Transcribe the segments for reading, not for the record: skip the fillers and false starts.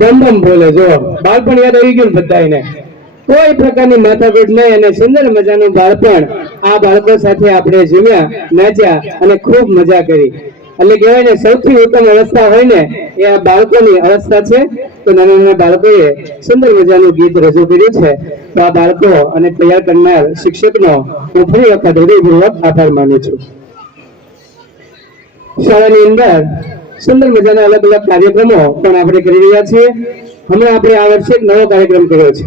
બમ બમ બોલે. જો બાળપણ યાદ આવી ગયું બધાને, કોઈ પ્રકારની માથાકૂટ નહીં અને સુંદર મજાનું બાળપણ આ બાળકો સાથે આપણે જીવ્યા, નાચ્યા અને ખૂબ મજા કરી. એટલે કહેવાય ને સૌથી ઉત્તમ અવસ્થા હોય ને એ આ બાળકોની અવસ્થા છે. તો નાના નાના બાળકોએ સુંદર મજાનું ગીત રજૂ કર્યું છે. તો આ બાળકો અને તૈયાર કરનાર શિક્ષકનો હું ફરી વખત હૃદયપૂર્વક આભાર માનું છું. શાળાની અંદર સુંદર મજાના અલગ અલગ કાર્યક્રમો પણ આપણે કરી રહ્યા છીએ. હમણાં આપણે આ વર્ષે એક નવો કાર્યક્રમ કર્યો છે.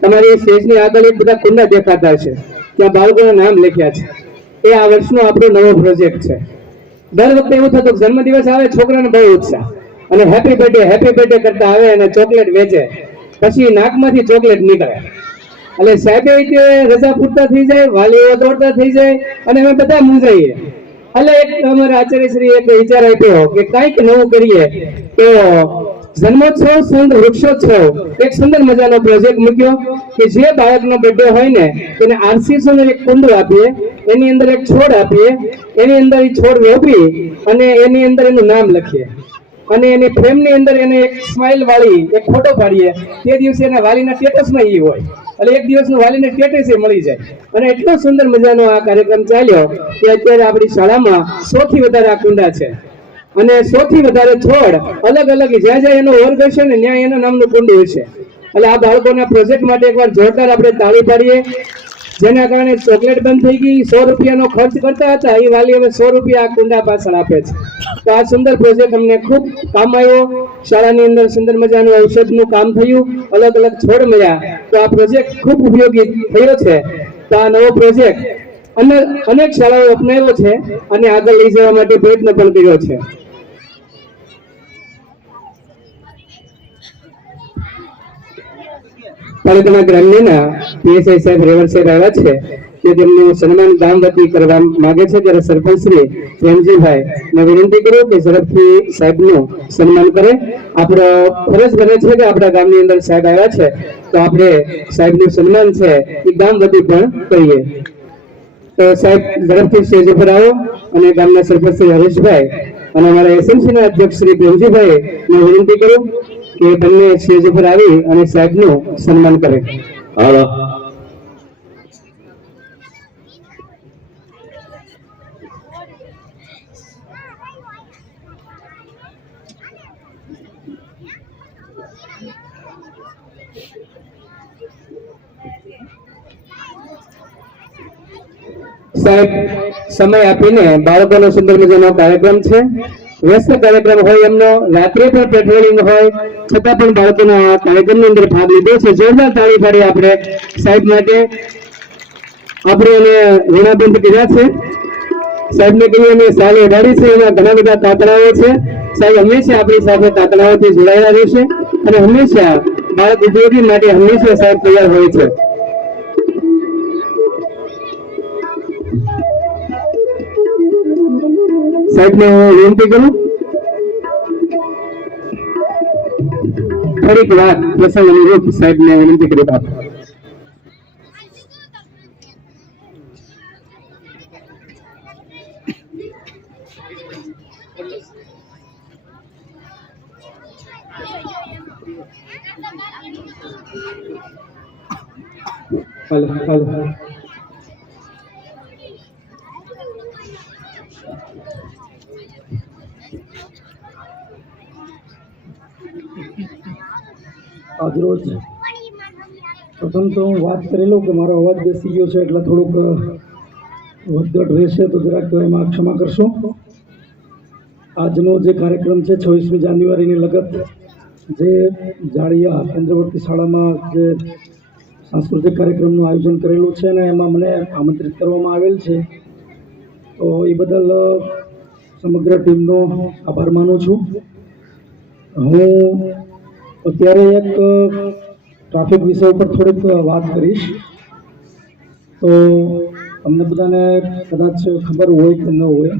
તમારી સ્ટેજની આગળ એક બધા કુંડા દેખાતા છે, ત્યાં બાળકોના નામ લખ્યા છે. એ આ વર્ષનો આપણો નવો પ્રોજેક્ટ છે. દર વખતે એવું થતું જન્મદિવસ આવે છોકરાને બહુ ઉત્સાહ અને હેપી બર્થડે કરતા આવે અને ચોકલેટ વેચે, પછી નાકમાંથી ચોકલેટ નીકળે. એટલે સાહેબે રજા પૂરતા થઈ જાય, વાલીઓ દોડતા થઈ જાય અને અમે બધા મૂંઝાઈએ. એટલે એક અમારા આચાર્યશ્રી એક વિચાર આપ્યો કે કંઈક નવું કરીએ. તો જન્મોત્સવ સંઘ વૃક્ષોત્સવ એક સુંદર મજાનો પ્રોજેક્ટ મૂક્યો કે જે બાળકનો બર્થડે હોય ને તેને આરસીસી નું એક કુંડું આપીએ, એની અંદર એક છોડ આપીએ, એની અંદર એ છોડ રોપી અને એની અંદર એનું નામ લખીએ અને એની ફ્રેમની અંદર એને એક સ્માઇલ વાળી એક ફોટો પાડીએ. તે દિવસે એના વાલીના સ્ટેટસમાં એ હોય એટલે એક દિવસનું વાલીને સ્ટેટસ મળી જાય. અને એટલો સુંદર મજાનો આ કાર્યક્રમ ચાલ્યો કે અત્યારે આપણી શાળામાં 100 થી વધારે આ કુંડા છે અને 100 થી વધારે છોડ અલગ અલગ જ્યાં જ્યાં એનો વર્ગ હશે ને ત્યાં એના નામનું કુંડું હશે. એટલે આ બાળકોના પ્રોજેક્ટ માટે એકવાર જોરદાર આપણે તાળી પાડીએ. જેના કારણે ચોકલેટ બંધ થઈ ગઈ, 100 રૂપિયાનો ખર્ચ કરતા હતા એ વાલી હવે 100 રૂપિયા આ કુંડા પાછળ આપે છે. તો આ સુંદર પ્રોજેક્ટ અમને ખૂબ કામ આવ્યો. શાળાની અંદર સુંદર મજાનું ઔષધનું કામ થયું, અલગ અલગ છોડ મળ્યા. તો આ પ્રોજેક્ટ ખૂબ ઉપયોગી થયો છે. તો આ નવો પ્રોજેક્ટ અનેક શાળાઓ અપનાવ્યો છે અને આગળ લઈ જવા માટે પ્રયત્ન પણ કર્યો છે. પાલિતાણા ગ્રામ્યના પીએસઆઈ સાહેબ રેવર સાહેબ આવ્યા છે કે તેમનું સન્માન ગામ વતી કરવા માંગે છે. ત્યારે સરપંચ શ્રી પ્રેમજીભાઈ ને વિનંતી કરું કે ઝડપથી સાહેબનું સન્માન કરે. આપણો ફરજ બને છે કે આપણા ગામની અંદર સાહેબ આવ્યા છે તો આપણે સાહેબનું સન્માન છે એ ગામ વતી પણ કરીએ. તો સાહેબ ઝડપથી સ્ટેજ ઉપર આવો અને ગામના સરપંચ શ્રી હરેશભાઈ અને અમારા એસએમસી ના અધ્યક્ષ શ્રી પ્રેમજીભાઈ ને વિનંતી કરું કે બંને સ્ટેજ ઉપર આવી અને સાહેબનું સન્માન કરે. સાહેબ સમય આપીને બાળકોનો સુંદર મજાનો કાર્યક્રમ છે. વ્યસ્ત કાર્યક્રમ હોય એમનો, રાત્રે પણ પેટ્રોલિંગ હોય છતાં પણ બાળકોના આ કાર્યક્રમની અંદર ભાગ લીધો છે. જોરદાર તાળી પાડી આપણે સાહેબ માટે. આપણે એને ઋણાબંધ કર્યા છે. સાહેબને કહીએ અમે સાલ ઓઢાડી છે, એમાં ઘણા બધા તાતણાઓ છે. સાહેબ હંમેશા આપણી સાથે તાતણાઓથી જોડાયેલા રહેશે અને હંમેશા બાળક ઉપયોગી માટે હંમેશા સાહેબ તૈયાર હોય છે. સાહેબને હું વિનંતી કરું થોડીક વાત પ્રસંગ અનુરૂપ સાહેબને વિનંતી કરી બાપ. હાલો આજરોજ પ્રથમ તો હું વાત કરી લઉં કે મારો અવાજ બેસી ગયો છે એટલે થોડુંક વધઘટ રહેશે તો જરાક એમાં ક્ષમા કરશો. આજનો જે કાર્યક્રમ છે 26મી જાન્યુઆરીની લગત જે જાડિયા કેન્દ્રવર્તી શાળામાં જે સાંસ્કૃતિક કાર્યક્રમનું આયોજન કરેલું છે ને એમાં મને આમંત્રિત કરવામાં આવેલ છે. તો એ બદલ સમગ્ર ટીમનો આભાર માનું છું. હું અત્યારે એક ટ્રાફિક વિષય ઉપર થોડીક વાત કરીશ. તો તમને બધાને કદાચ ખબર હોય કે ન હોય,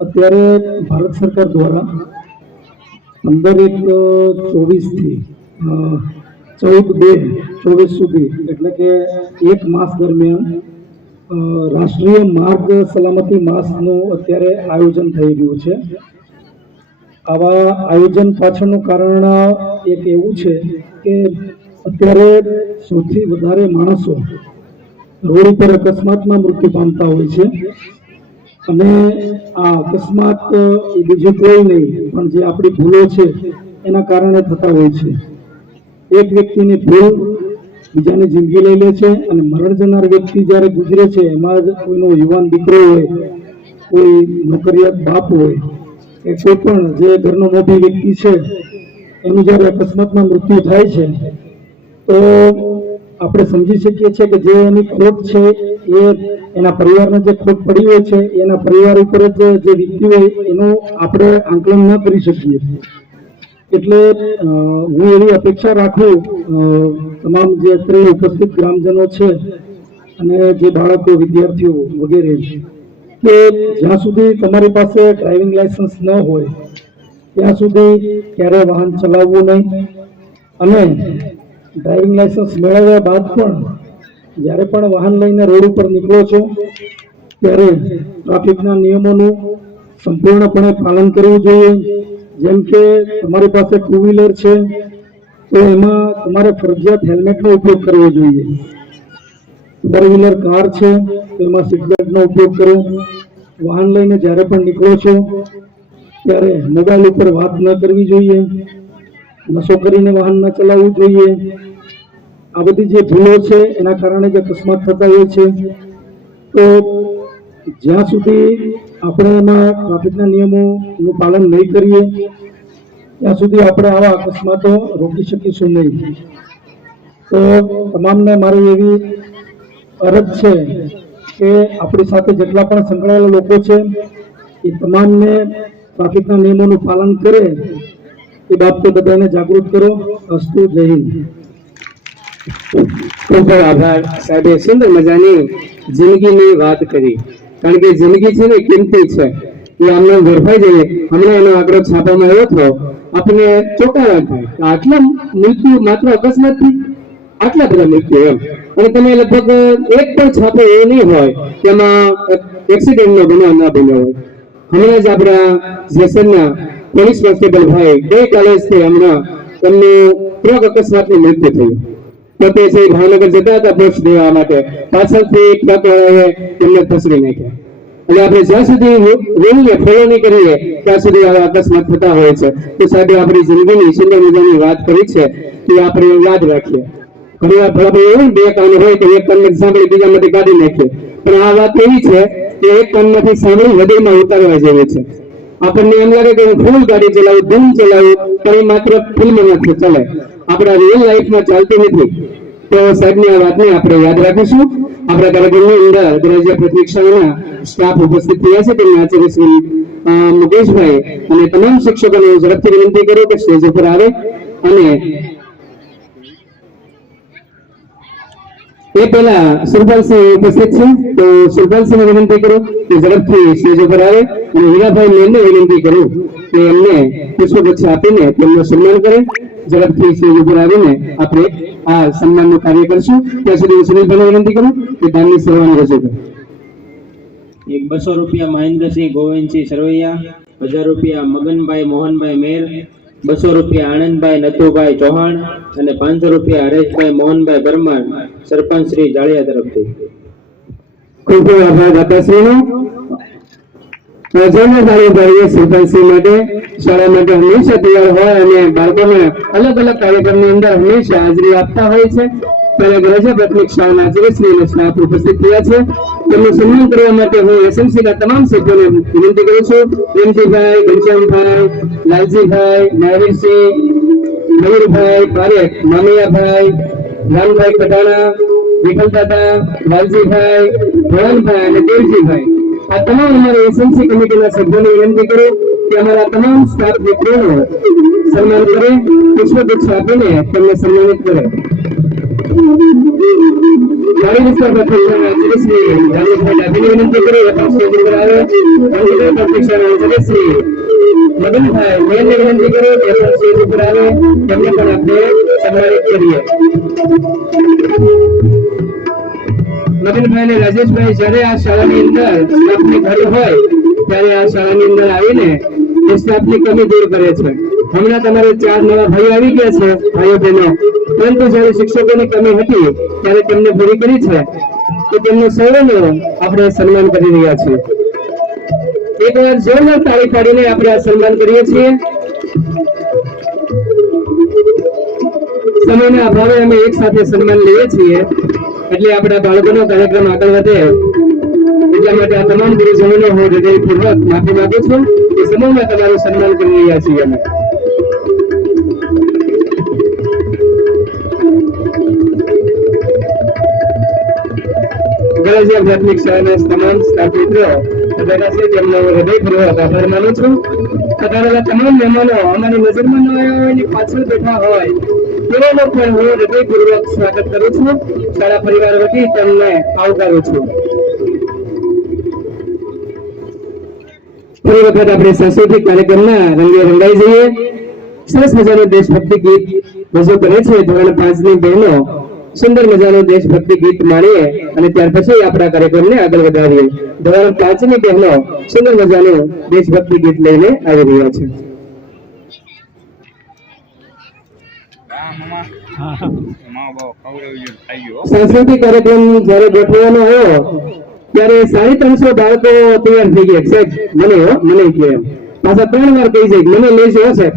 અત્યારે ભારત સરકાર દ્વારા 15/1/24થી 14/2/24 સુધી એટલે કે એક માસ દરમિયાન રાષ્ટ્રીય માર્ગ સલામતી માસનું અત્યારે આયોજન થઈ રહ્યું છે. આવા આયોજન પાછળનું કારણ એક એવું છે કે અત્યારે સૌથી વધારે માણસો રોડ ઉપર અકસ્માતમાં મૃત્યુ પામતા હોય છે અને આ અકસ્માત એ બીજું કોઈ નહીં પણ જે આપણી ભૂલો છે એના કારણે થતા હોય છે. એક વ્યક્તિની ભૂલ બીજાની જિંદગી લઈ લે છે અને મરણ જનાર વ્યક્તિ જ્યારે ગુજરે છે એમાં જ કોઈનો યુવાન દીકરો હોય, કોઈ નોકરિયાત બાપ હોય કે કોઈ પણ જે ઘરનો મોટી વ્યક્તિ છે એનું જ્યારે અકસ્માતમાં મૃત્યુ થાય છે તો આપણે સમજી શકીએ છીએ કે જે એની ખોટ છે એ એના પરિવારને જે ખોટ પડી હોય છે એના પરિવાર ઉપર જ જે વીતતી હોય એનું આપણે આંકલન ન કરી શકીએ. એટલે હું એવી અપેક્ષા રાખું તમામ જે અત્રે ઉપસ્થિત ગ્રામજનો છે અને જે બાળકો વિદ્યાર્થીઓ વગેરે કે જ્યાં સુધી તમારી પાસે ડ્રાઇવિંગ લાયસન્સ ન હોય ત્યાં સુધી ક્યારેય વાહન ચલાવવું નહીં અને ડ્રાઇવિંગ લાયસન્સ મેળવ્યા બાદ પણ જ્યારે પણ વાહન લઈને રોડ ઉપર નીકળો છો ત્યારે ટ્રાફિકના નિયમોનું સંપૂર્ણપણે પાલન કરવું જોઈએ. જેમ કે તમારી પાસે ટુ વ્હીલર છે તો એમાં તમારે ફરજિયાત હેલ્મેટનો ઉપયોગ કરવો જોઈએ. ફોર વ્હીલર કાર છે તો એમાં સીટ બેલ્ટનો ઉપયોગ કરો. વાહન લઈને જ્યારે પણ નીકળો છો ત્યારે મોબાઈલ ઉપર વાત ન કરવી જોઈએ, નશો કરીને વાહન ન ચલાવવું જોઈએ. આ બધી જે ભૂલો છે એના કારણે જે અકસ્માત થતા હોય છે તો જ્યાં સુધી આપણે એમાં ટ્રાફિકના નિયમોનું પાલન નહીં કરીએ ત્યાં સુધી આપણે આવા અકસ્માતો રોકી શકીશું નહીં. તો તમામને મારી એવી અરજ છે કે આપણી સાથે જેટલા પણ સંકળાયેલા લોકો છે એ તમામને ટ્રાફિકના નિયમોનું પાલન કરે એ બાબતે બધાને જાગૃત કરો. અસ્તુ. જય હિન્દ. ખૂબ ખૂબ આભાર સાહેબે, સુંદર મજાની જિંદગીની વાત કરી. કારણ કે જિંદગી છે ને કિંમતી છે, એ આમને વેરફાઈ જઈએ. હમણાં એનો આંકડો છાપવામાં આવ્યો હતો, આપણે ચોંકાવા થાય કે આટલા મૃત્યુ માત્ર અકસ્માતથી, આટલા બધા મૃત્યુ એમ. અને તમે લગભગ એક પણ છાપો એ નહીં હોય કે એમાં એક્સિડન્ટનો બનાવ ના બન્યો હોય. હમણાં જ આપણા જેસરના પોલીસ કોન્સ્ટેબલ ભાઈ ગઈકાલે જ હમણાં એમનું ટ્રક અકસ્માતનું મૃત્યુ થયું. પોતે છે ભાવનગર જતા હતા પોસ્ટ દેવા માટે, પાછળથી ટ્રક વાળાએ એમને ફસવી નાખ્યા. એટલે આપણે જ્યાં સુધી રૂલને ફોલો નહીં કરીએ ત્યાં સુધી આવા અકસ્માત થતા હોય છે. તો સાહેબે આપણી જિંદગીની સુંદર મજાની વાત કરી છે એ આપણે યાદ રાખીએ. ઘણી વાર આપણે એવું બે કાન હોય તો એક કાનમાંથી સાંભળી બીજામાંથી કાઢી નાખીએ, પણ આ વાત એવી છે કે એક કાનમાંથી સાંભળી હૃદયમાં ઉતારવા જેવી છે. આપણને એમ લાગે કે હું ફૂલ ગાડી ચલાવું, ધૂમ ચલાવું, પણ એ માત્ર ફિલ્મમાં ચાલે, આપણા રિયલ લાઈફમાં ચાલતી નથી. તો સાહેબની આ વાતને આપણે યાદ રાખીશું. આપણા કાર્યક્રમની અંદર રાજ્ય પ્રાથમિક શાળાના સ્ટાફ ઉપસ્થિત થયા છે, તેમના આચાર્ય શ્રી મુકેશભાઈ અને તમામ શિક્ષકોને ઝડપથી વિનંતી કરું કે સ્ટેજ ઉપર આવે અને એ પહેલા સુરપાલસિંહ ઉપસ્થિત છે, તો સુરપાલસિંહને વિનંતી કરું કે ઝડપથી સ્ટેજ ઉપર આવે અને હીરાભાઈ મેનને વિનંતી કરું કે એમને પુષ્પગુચ્છ આપીને તેમનું સન્માન કરે. ઝડપથી સ્ટેજ ઉપર આવીને આપણે આ સન્માનનું કાર્ય કરશું. ત્યાં સુધી સુનિલભાઈને વિનંતી કરું કે દાનની સેવાનું રજૂ કરે. 200 રૂપિયા મહેન્દ્રસિંહ ગોવિંદસિંહ સરવૈયા, 1000 રૂપિયા મગનભાઈ મોહનભાઈ મેર, 200 રૂપિયા આનંદભાઈ નથુભાઈ ચૌહાણ અને 500 રૂપિયા હરેશભાઈ મોહનભાઈ પરમાર, સરપંચ શ્રી જાળિયા તરફથી. ખૂબ ખૂબ આભાર દાતાશ્રીનો. રજાના કાર્યભાઈએ સરપંચશ્રી માટે, શાળા માટે હંમેશા તૈયાર હોય અને બાળકોને અલગ અલગ કાર્યક્રમની અંદર હંમેશા હાજરી આપતા હોય છે. ત્યારે રાજ્ય પ્રાથમિક શાળાના આચાર્યશ્રી અને સ્ટાફ ઉપસ્થિત થયા છે. તેમનું સન્માન કરવા માટે હું એસએમસીના તમામ સભ્યોને વિનંતી કરું છું. પ્રેમજીભાઈ, ઘનશ્યામભાઈ, લાલજીભાઈ, મહાવીરસિંહ, મયુરભાઈ પારેખ, મામિયાભાઈ, રામભાઈ કટાણા, વિઠ્ઠલદાદા, વાલજીભાઈ, ભવનભાઈ અને દેવજીભાઈ, આ તમામ અમારા એસએમસી કમિટીના સભ્યોને વિનંતી કરું કે અમારા તમામ સ્ટાફ મિત્રોનો સન્માન કરે, પુષ્પગુચ્છ આપીને તેમને સન્માનિત કરે. મારી વિસ્તાર શ્રી રામેશભાઈ ડાભીની વિનંતી કરી સ્ટેજ ઉપર આવે. શ્રી મદનભાઈ મેનને વિનંતી કરી તે પણ સ્ટેજ ઉપર આવે, તેમને પણ આપણે સન્માનિત કરીએ. મદનભાઈ અને રાજેશભાઈ જ્યારે આ શાળાની અંદર સ્ટાફની ઘર હોય ત્યારે આ શાળાની અંદર આવીને એ સ્ટાફની કમી દૂર કરે છે. હમણાં તમારે 4 નવા ભાઈઓ આવી ગયા છે, ભાઈઓ બહેનો, પરંતુ જ્યારે શિક્ષકોની કમી હતી ત્યારે તેમને પૂરી કરી છે, તો તેમનું સૌનું આપણે સન્માન કરી રહ્યા છીએ. એકવાર જોરદાર તાળી પાડીને આપણે આ સન્માન કરીએ છીએ. સમયના અભાવે અમે એક સાથે સન્માન લઈએ છીએ, એટલે આપણા બાળકોનો કાર્યક્રમ આગળ વધે એટલા માટે આ તમામ ગુરુજનોને હું હૃદયપૂર્વક માફી માંગુ છું કે સમૂહમાં તમારું સન્માન કરી રહ્યા છીએ. અમે ગળાજીયા પ્રાથમિક શાળાના તમામ સ્ટાફ મિત્રો બેઠા છે, તેમનો હું હૃદયપૂર્વક આભાર માનું છું. પધારેલા તમામ મહેમાનો અમારી નજરમાં ન આવ્યા હોય અને પાછળ બેઠા હોય તેઓનો પણ હું હૃદયપૂર્વક સ્વાગત કરું છું. શાળા પરિવાર વતી તેમને આવકારું છું. ફરી વખત આપણે સાંસ્કૃતિક કાર્યક્રમના રંગે રંગાઈ જઈએ. સરસ મજાનું દેશભક્તિ ગીત રજૂ કરે છે ધોરણ 5 ની બહેનો. સુંદર મજાનું દેશભક્તિ ગીત માણીએ અને ત્યાર પછી આપણા કાર્યક્રમને આગળ વધારીએ. ધોરણ 5 ની બહેનો સુંદર મજાનું દેશભક્તિ ગીત લઈને આવી રહ્યા છે. સાંસ્કૃતિક કાર્યક્રમ જયારે ગોઠવવાનો હોય ત્યારે 350 બાળકો તૈયાર થઈ ગયા. સાહેબ મને કે પાછા 3 વાર કહી જાય મને લેજો હશે.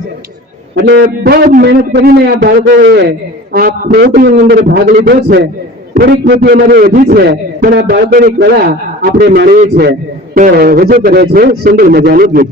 એટલે બહુ મહેનત કરીને આ બાળકોએ આ પ્રવૃત્તિની અંદર ભાગ લીધો છે. થોડીક કૃતિ અમારી વધી છે, પણ આ બાળકોની કળા આપણે માણીએ છીએ. તો રજૂ કરે છે સુંદર મજાનું ગીત.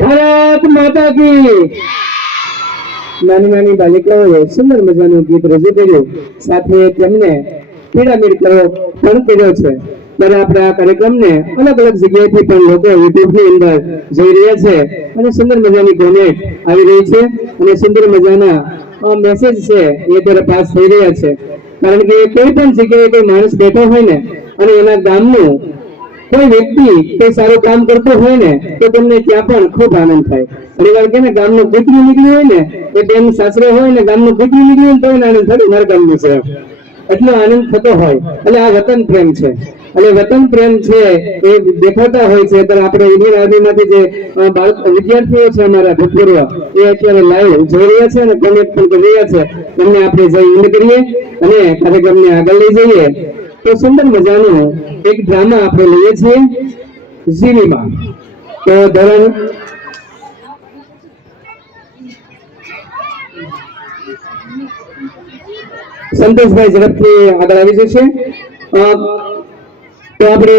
ભારત માતા કી. નાની નાની બાલિકાઓએ સુંદર મજાનું ગીત રજૂ કર્યું, સાથે તેમને પિરામિડ કરવો પણ કર્યો છે. ત્યારે આપણે આ કાર્યક્રમને અલગ અલગ જગ્યાએથી પણ લોકો યુટ્યુબ ની અંદર જોઈ રહ્યા છે અને સુંદર મજાની કોમેન્ટ આવી રહી છે અને સુંદર મજાના મેસેજ છે એ ત્યારે પાસ થઈ રહ્યા છે. કારણ કે કોઈ પણ જગ્યાએ કોઈ માણસ બેઠો હોય ને અને એના ગામનું કોઈ વ્યક્તિ કોઈ સારું કામ કરતો હોય ને તો તમને ત્યાં પણ ખૂબ આનંદ થાય. ઘણીવાર કે ને ગામનું કૂતરું નીકળ્યું હોય ને એ બેન સાસરે હોય ને ગામનું કૂતરું નીકળ્યું તો એને આનંદ થાય, મારા ગામનું છે, એટલો આનંદ થતો હોય. એટલે આ વતન પ્રેમ છે. અને વતન પ્રેમ છે એ દેખાતા હોય છે. ત્યારે આપણે ઇન્ડિયન આર્મીમાંથી જે વિદ્યાર્થીઓ છે અમારા ભૂતપૂર્વ એ અત્યારે લાઈવ જોઈ રહ્યા છે અને કોમેન્ટ પણ કરી રહ્યા છે. એમને આપણે જય હિન્દ કરીએ અને કાર્યક્રમને આગળ લઈ જઈએ. તો સુંદર મજાનું એક ડ્રામા આપણે લઈએ છીએ જીવીમાં. તો ધોરણ સંતોષભાઈ ઝડપથી આગળ આવી જશે. તો આપણે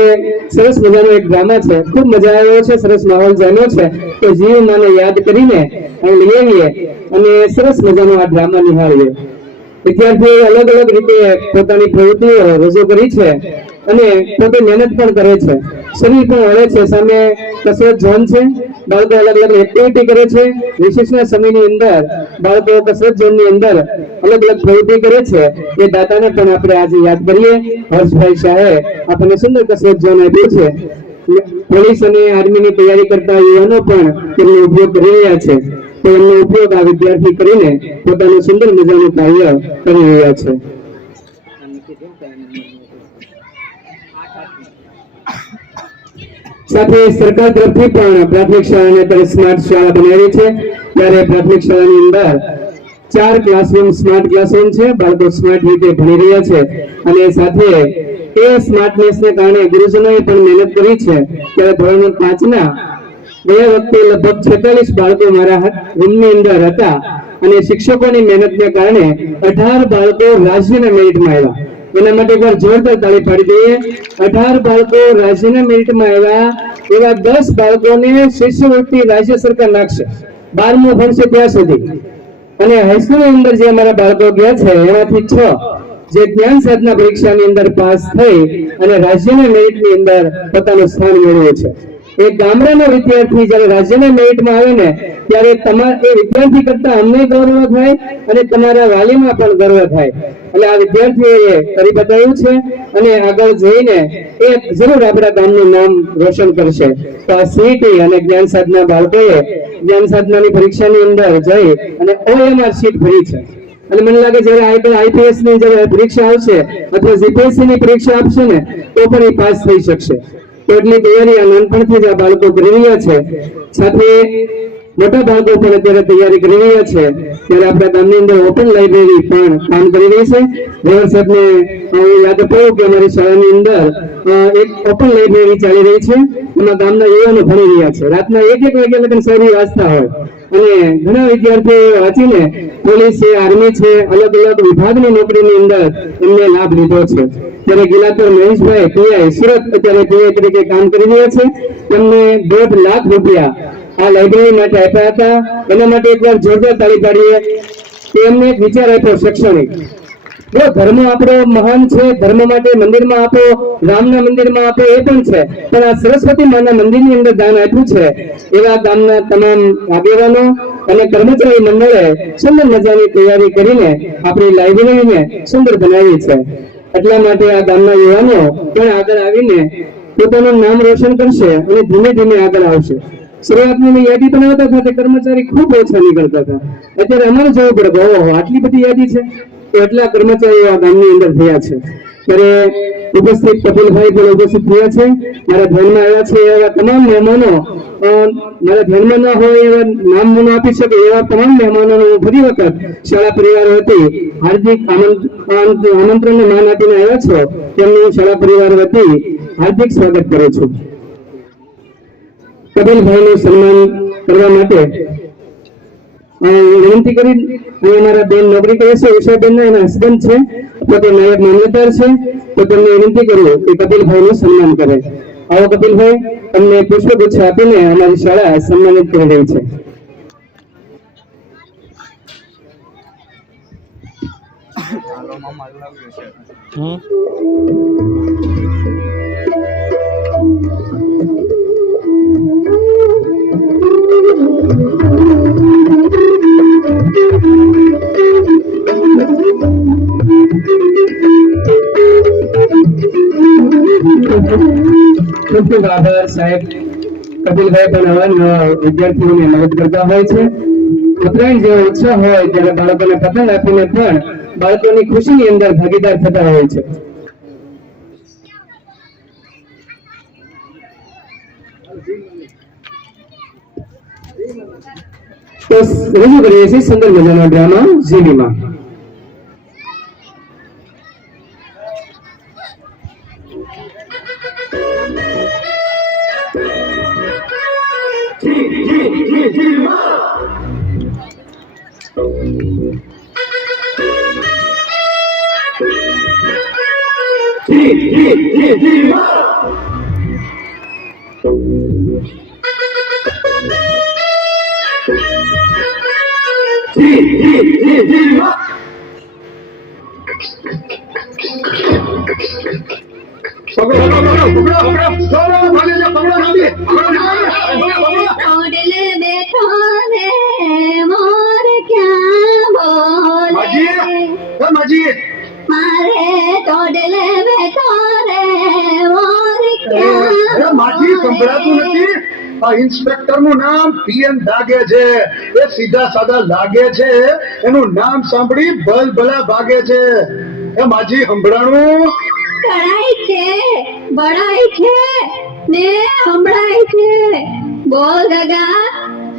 સરસ મજાનો એક ડ્રામા છે, ખૂબ મજા આવ્યો છે, સરસ માહોલ જામ્યો છે. તો જીવમાને યાદ કરીને અહીં લઈ આવીએ અને સરસ મજાનો આ ડ્રામા નિહાળીએ. વિદ્યાર્થીઓ અલગ અલગ રીતે પોતાની પ્રવૃત્તિઓ રજૂ કરી છે અને પોતે મહેનત પણ કરે છે, શરીર પણ વળે છે. સામે કસરત ઝોન છે, બાળકો અલગ અલગ એક્ટિવિટી કરે છે. વિશેષના સમયની અંદર બાળકો કસરત ઝોનની અંદર અલગ અલગ પ્રવૃત્તિ કરે છે. એ દાતાને પણ આપણે આજે યાદ કરીએ. હર્ષભાઈ શાહે આપણને સુંદર કસરત ઝોન આપ્યું છે. પોલીસ અને આર્મીની તૈયારી કરતા યુવાનો પણ તેમનો ઉપયોગ કરી રહ્યા છે. તો એમનો ઉપયોગ આ વિદ્યાર્થી કરીને પોતાનું સુંદર મજાનું કાર્ય કરી રહ્યા છે. સાથે સરકાર તરફથી પણ પ્રાથમિક શાળાને અત્યારે સ્માર્ટ શાળા બનાવી છે. ત્યારે પ્રાથમિક શાળાની અંદર 4 ક્લાસરૂમ સ્માર્ટ ક્લાસરૂમ છે. બાળકો સ્માર્ટ રીતે ભણી રહ્યા છે અને સાથે એ સ્માર્ટનેસને કારણે ગુરુજનોએ પણ મહેનત કરી છે. ત્યારે ધોરણ 5ના ગયા વખતે લગભગ 46 બાળકો મારા રૂમની અંદર હતા અને શિક્ષકોની મહેનતને કારણે 18 બાળકો રાજ્યના મેરિટમાં આવ્યા. એના માટે એકવાર જોરદાર તાળી પાડી દઈએ. 18 બાળકો રાજ્યના મેરિટમાં આવ્યા. એવા 10 બાળકોને શિષ્યવૃત્તિ રાજ્ય સરકાર નાખશે 12મું ભણશે ત્યાં સુધી. અને હાઈસ્કૂલની અંદર જે અમારા બાળકો ગયા છે એમાંથી 6 જે જ્ઞાન સાધના પરીક્ષાની અંદર પાસ થઈ અને રાજ્યના મેરિટની અંદર પોતાનું સ્થાન મેળવ્યું છે. એક ગામડાનો વિદ્યાર્થી જ્યારે રાજ્યના મેરિટમાં આવે ને ત્યારે તમારા એ વિદ્યાર્થી કરતા અમને ગૌરવ થાય અને તમારા વાલીમાં પણ ગર્વ થાય. એટલે આ વિદ્યાર્થીઓએ કરી બતાવ્યું છે અને આગળ જઈને એ જરૂર આપણા ગામનું નામ રોશન કરશે. તો આ સીટી અને જ્ઞાન સાધના બાળકોએ જ્ઞાન સાધનાની પરીક્ષાની અંદર જઈ અને OMR શીટ ભરી છે. અને મને લાગે જ્યારે આઈપીએસ ની જ્યારે પરીક્ષા આવશે અથવા જીપીએસસી ની પરીક્ષા આપશે ને તો પણ એ પાસ થઈ શકશે. તો એટલી તૈયારી આ નાનપણથી જ આ બાળકો કરી રહ્યા છે. સાથે મોટા બાળકો પણ અત્યારે તૈયારી કરી રહ્યા છે. ત્યારે આપણા ગામની અંદર ઓપન લાઇબ્રેરી પણ કામ કરી રહી છે. રેવર સાહેબને હું યાદ અપાવું કે અમારી શાળાની અંદર એક ઓપન લાઇબ્રેરી ચાલી રહી છે. એમાં ગામના યુવાનો ભણી રહ્યા છે. રાતના 1-1 વાગ્યા લગન સાહેબ વાંચતા હોય અને ઘણા વિદ્યાર્થીઓ વાંચીને પોલીસ છે, આર્મી છે, અલગ અલગ વિભાગની નોકરીની અંદર એમને લાભ લીધો છે. ત્યારે ગિલાતર મહેશભાઈ પીઆઈ સુરત અત્યારે પીઆઈ તરીકે કામ કરી રહ્યા છે. તેમને 1.5 લાખ રૂપિયા આ લાઇબ્રેરી માટે આપ્યા હતા. એના માટે એકવાર જોરદાર તાળી પાડીએ. એમને એક વિચાર આપ્યો શૈક્ષણિક જો ધર્મ આપણો મહાન છે, ધર્મ માટે મંદિરમાં આપો, રામના મંદિરમાં આપો એ પણ છે, પણ આ સરસ્વતી માના મંદિરની અંદર દાન આપ્યું છે એવા ગામના તમામ આગેવાનો અને કર્મચારી મંડળે સુંદર મજાની તૈયારી કરીને આપણી લાઇબ્રેરીને સુંદર બનાવી છે. એટલા માટે આ ગામના યુવાનો પણ આગળ આવીને પોતાનું નામ રોશન કરશે અને ધીમે ધીમે આગળ આવશે. શરૂઆતની યાદી બનાવતા હતા તે કર્મચારી ખૂબ ઓછા નીકળતા હતા. અત્યારે અમારે જવું પડે કે ઓહો આટલી બધી યાદી છે, તો એટલા કર્મચારીઓ આ ગામની અંદર થયા છે. ત્યારે ઉપસ્થિત કપિલભાઈ પણ ઉપસ્થિત થયા છે. મારા ધ્યાનમાં આવ્યા છે એવા તમામ મહેમાનો, મારા ધ્યાનમાં ના હોય એવા નામ મને આપી શકે એવા તમામ મહેમાનોનો હું ફરી વખત શાળા પરિવાર વતી હાર્દિક આમંત્રણને માન આપીને આવ્યા છો તેમનું હું શાળા પરિવાર વતી હાર્દિક સ્વાગત કરું છું. કપિલભાઈનું સન્માન કરવા માટે વિનંતી કરી અને અમારા બેન નોકરી કરે છે ઉષાબેન એના હસબન્ડ છે પોતે નાયબ મામલતદાર છે, તો તેમને વિનંતી કરું કે કપિલભાઈનું સન્માન કરે. આવો કપિલભાઈ, તમને પુષ્પગુચ્છ આપીને અમારી શાળા સન્માનિત કરી રહી છે. ખૂબ ખૂબ આભાર સાહેબ. કપિલભાઈ પણ અવારનવાર વિદ્યાર્થીઓને મદદ કરતા હોય છે. ઉત્તરાયણ જેવો ઉત્સાહ હોય ત્યારે બાળકોને પતંગ આપીને પણ બાળકોની ખુશીની અંદર ભાગીદાર થતા હોય છે. તો રજૂ કરીએ છીએ સુંદર મજાનો ડ્રામા ઝીલીમાં. ઇન્સ્પેક્ટર નું નામ પીએન દાગે છે. એ સીધા સાદા લાગે છે, એનું નામ સાંભળી ભલભલા ભાગે છે. એ માજી સંભળાણું કરાય છે, બળાય છે ને સંભળાય છે. બોલ ગગા,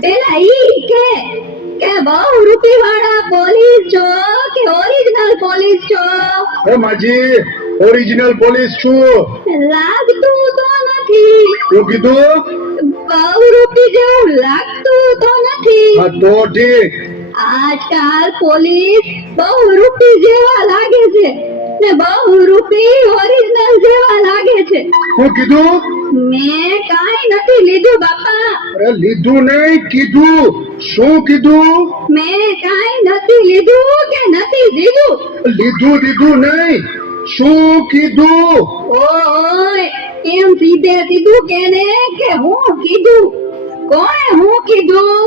પેલા ઈ કે બહુ રૂપી વાળા પોલીસ છો કે ઓરિજિનલ પોલીસ છો? એ માજી ઓરિજિનલ પોલીસ છું. લાગતું તો નથી. શું કીધું? બહુ રૂપી જેવું લાગતું તો નથી. હા તો ઠીક. આજકાલ પોલીસ બહુ રૂપી જેવા લાગે છે ને બહુ રૂપી ઓરિજિનલ જેવા લાગે છે. શું કીધું? મેં કાંઈ નથી લીધું બાપા. અરે લીધું નહીં, કીધું. શું કીધું? મેં કાંઈ નથી લીધું કે નથી દીધું. લીધું દીધું નહીં, શું કીધું? ઓય, એમ સીધે સીધું કેને કે હું કીધું? કોણે હું કીધું?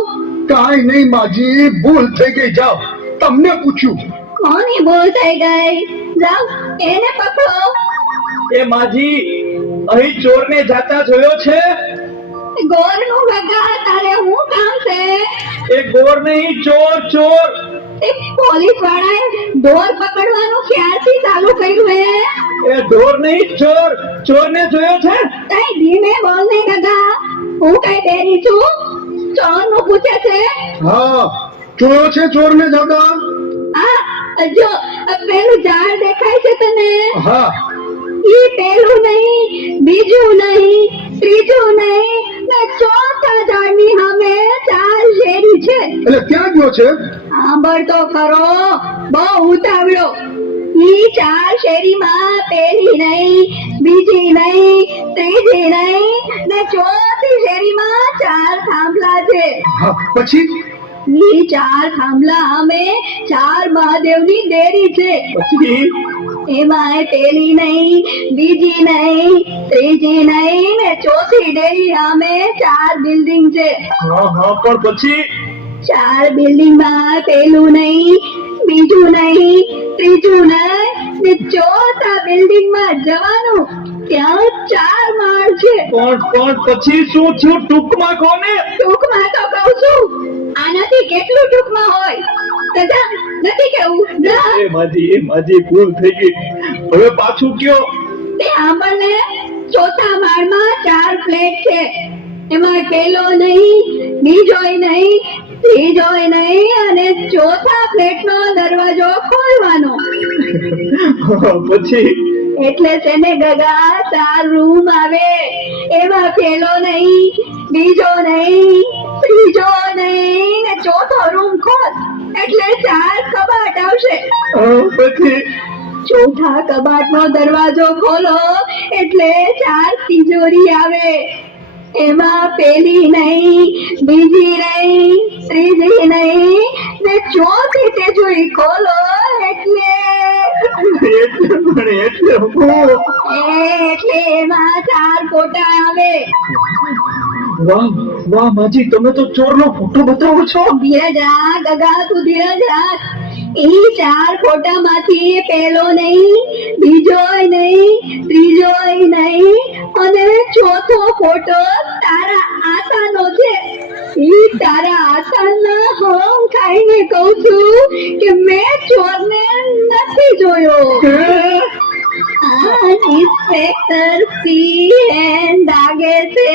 કાંઈ નહીં માજી, ભૂલ થઈ ગઈ. જાઓ, તમને પૂછ્યું. કોની ભૂલ થઈ ગઈ? જાઓ એને પકડો. એ માજી, અહીં ચોરને જાતા જોયો છે? ગોરનું ગગા, તારે હું કામ છે? એ ગોર નહીં, ચોર ચોર. એ પોલીસ વાળાએ દોર પકડવાનું ક્યારથી ચાલુ કર્યું હે? એ ઢોર નહીં, ચોર. ચોરને જોયો છે? કઈ ધીમે બોલ ને ગગા, હું કઈ ડેરી છું? ચોર નું પૂછે છે? હા, જોયો છે ચોરને જગા? આ જો પેલું ઝાડ દેખાય છે તને? હા. ઈ પેલું નહીં, બીજું નહીં, ત્રીજું નહીં ને ચોથા ઝાડની સામે 4 શેરી છે. એટલે ક્યાં ગયો છે? સાંભળ તો ખરો, બહુ ઉતાવળો. ઈ 4 શેરીમાં પેલી નહીં, બીજી નહીં, ત્રીજી નહીં ને ચોથી શેરીમાં 4 થાંભલા છે. હા, પછી? ઈ 4 થાંભલા અમે 4 મહાદેવની દેરી છે. પછી એમાં પેલી નહીં, બીજી નહીં, ત્રીજી નહીં ને ચોથી ડેરી સામે 4 બિલ્ડિંગ છે. હા પણ પછી 4 બિલ્ડિંગ માં પેલું નહીં, બીજું નહીં, ત્રીજું નહીં ને ચોથા બિલ્ડિંગ માં જવાનું, ત્યાં 4 માળ છે. પણ પછી શું થયું ટૂંકમાં કોને? ટૂંકમાં તો કહું છું, આનાથી કેટલું ટૂંકમાં હોય દાદા, નથી કેવું ના? એ માજી ભૂલ થઈ ગઈ, હવે પાછું કયો. તે આપણને ચોથા માળમાં 4 ફ્લેટ છે. એમાં પેલો નહીં, બીજોય નહીં, ત્રીજોય નહીં અને ચોથા ફ્લેટનો દરવાજો ખોલવાનો. પછી એટલે છે ને ગગા 4 રૂમ આવે. એમાં પેલો નહીં, બીજો નહીં, ત્રીજો નહીં ને ચોથો રૂમ ખોલ એટલે 4 કબાટ આવશે. પછી ચોથા કબાટનો દરવાજો ખોલો એટલે 4 તિજોરી આવે. એમાં પેલી નહીં, બીજી નહીં, ત્રીજી નહીં ને ચોથી તિજોરી ખોલો એટલે એમાં 4 ફોટા આવે. વાહ માજી, તમે તો ચોરનો ફોટો બતાવો છો. ધીરજ રાખ ગગા, તું ધીરજ રાખ. ઈ 4 ફોટામાંથી પેલો નહીં, બીજોય નહીં, ત્રીજોય નહીં અને ચોથો ફોટો તારા આતાનો છે. ઈ તારા આતાના હમ ખાઈને કહું છું કે મેં ચોરને નથી જોયો. આ ઇન્સ્પેક્ટર CN દાગે છે.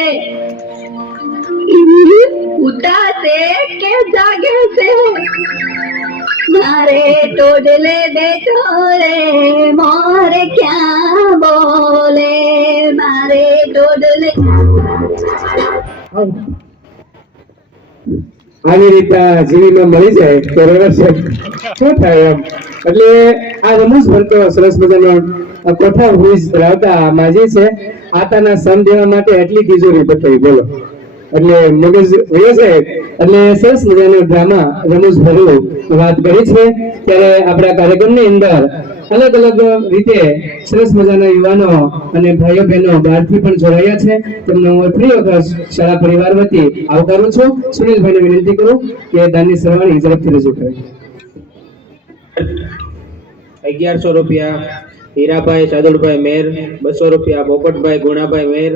ઈ ઉતાસે કે જાગે છે. મારે ટોડલે બેઠો રે મોરે ક્યાં બોલે, મારે ટોડલે. આવી રીતે જીવીમાં મળી જાય તો રહેશે શું થાય એમ. એટલે આ રમૂજ ભરતો સરસ મજાનો કોઠા ભુજ ધરાવતા માજી છે. આતાના સમ દેવા માટે એટલી તિજોરી બતાવી, બોલો. એટલે મગજ વયો છે. એટલે સરસ મજાનો ડ્રામા રમૂજ ભર્યું વાત કરી છે. ત્યારે આપણા કાર્યક્રમની અંદર અલગ અલગ રીતે સરસ મજાના યુવાનો અને ભાઈઓ બહેનો બહારથી પણ જોડાયા છે. તેમને હું ફરી વખત શાળા પરિવાર વતી આવકારું છું. સુનિલભાઈને વિનંતી કરું કે દાનની સરવાણી ઝડપથી રજૂ કરે. 1100 રૂપિયા હીરાભાઈ સાદુલભાઈ મેર, 200 રૂપિયા પોપટભાઈ ગુણાભાઈ મેર,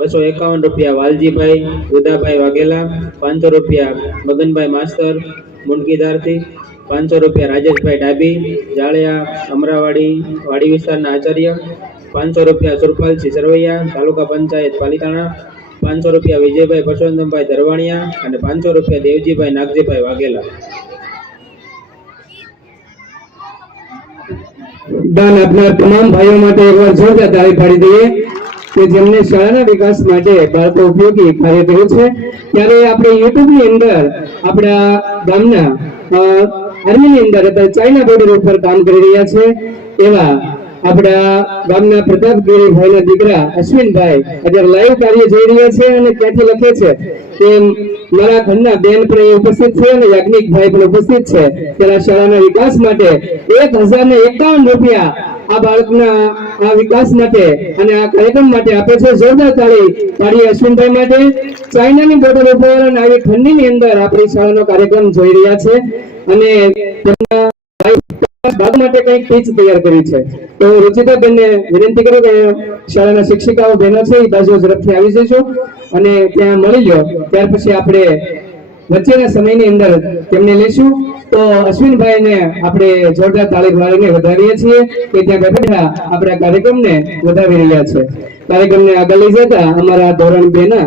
251 રૂપિયા વાલજીભાઈ ઉદાભાઈ વાઘેલા, 500 રૂપિયા મગનભાઈ માસ્તર મુંડકીદારથી, 500 રૂપિયા રાજેશભાઈ ડાબી જાળિયા અમરાવાડી વાડી વિસ્તારના આચાર્ય, 500 રૂપિયા સુરપાલસિંહ સરવૈયા તાલુકા પંચાયત પાલિતાણા, 500 રૂપિયા વિજયભાઈ પરસોત્તમભાઈ ધરવાણિયા અને 500 રૂપિયા દેવજીભાઈ નાગજીભાઈ વાઘેલા. દાન આપનાર તમામ ભાઈઓ માટે એકવાર જોરદાર તાળી પાડી દઈએ કે જેમને શાળાના વિકાસ માટે બાળકો ઉપયોગી કાર્ય કર્યું છે. ત્યારે આપણે યુટ્યુબ ની અંદર આપણા ગામના આર્મીની અંદર અત્યારે ચાઇના બોર્ડર ઉપર કામ કરી રહ્યા છે એવા આપણા ગામના પ્રતાપગીરી ભાઈના દીકરા અશ્વિનભાઈ અત્યારે લાઈવ કાર્ય જોઈ રહ્યા છે અને ત્યાંથી લખે છે કે મારા ઘરના બેન પણ ઉપસ્થિત છે અને યાજ્ઞિકભાઈ પણ ઉપસ્થિત છે. ત્યારે શાળાના વિકાસ માટે 1051 રૂપિયા આ બાળકના આ વિકાસ માટે અને આ કાર્યક્રમ માટે આપે છે. જોરદાર તાળી પાડીએ અશ્વિનભાઈ માટે. ચાઇનાની બોર્ડર ઉપર અને આવી ઠંડીની અંદર આપણી શાળાનો કાર્યક્રમ જોઈ રહ્યા છે અને તેમના બાળક માટે કંઈક પીચ તૈયાર કરી છે. તો રુચિતાબેનને વિનંતી કરું કે શાળાના શિક્ષિકાઓ બહેનો છે એ બાજુ ઝડપથી આવી જજો અને ત્યાં મળી લો. ત્યાર પછી આપણે વચ્ચેના સમયની અંદર તેમને લઈશું. તો અશ્વિનભાઈને આપણે જોરદાર તાળી પાડીને વધાવીએ છીએ કે ત્યાં બેઠા આપણા કાર્યક્રમને વધાવી રહ્યા છે. કાર્યક્રમને આગળ લઈ જતા અમારા ધોરણ 2 ના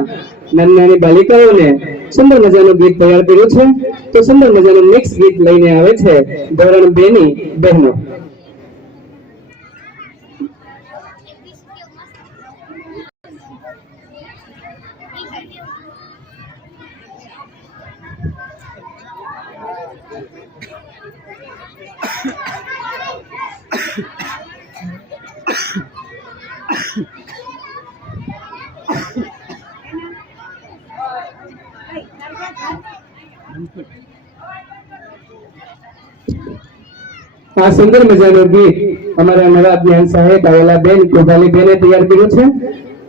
નાની નાની બાલિકાઓને સુંદર મજાનું ગીત તૈયાર કર્યું છે. તો સુંદર મજાનું મિક્સ ગીત લઈને આવે છે ધોરણ 2 ની બહેનો. આ સુંદર મજાનું ગીત અમારા નવા જ્ઞાન સહાયક આવેલા બેન ગોપાલી બેને તૈયાર કર્યું છે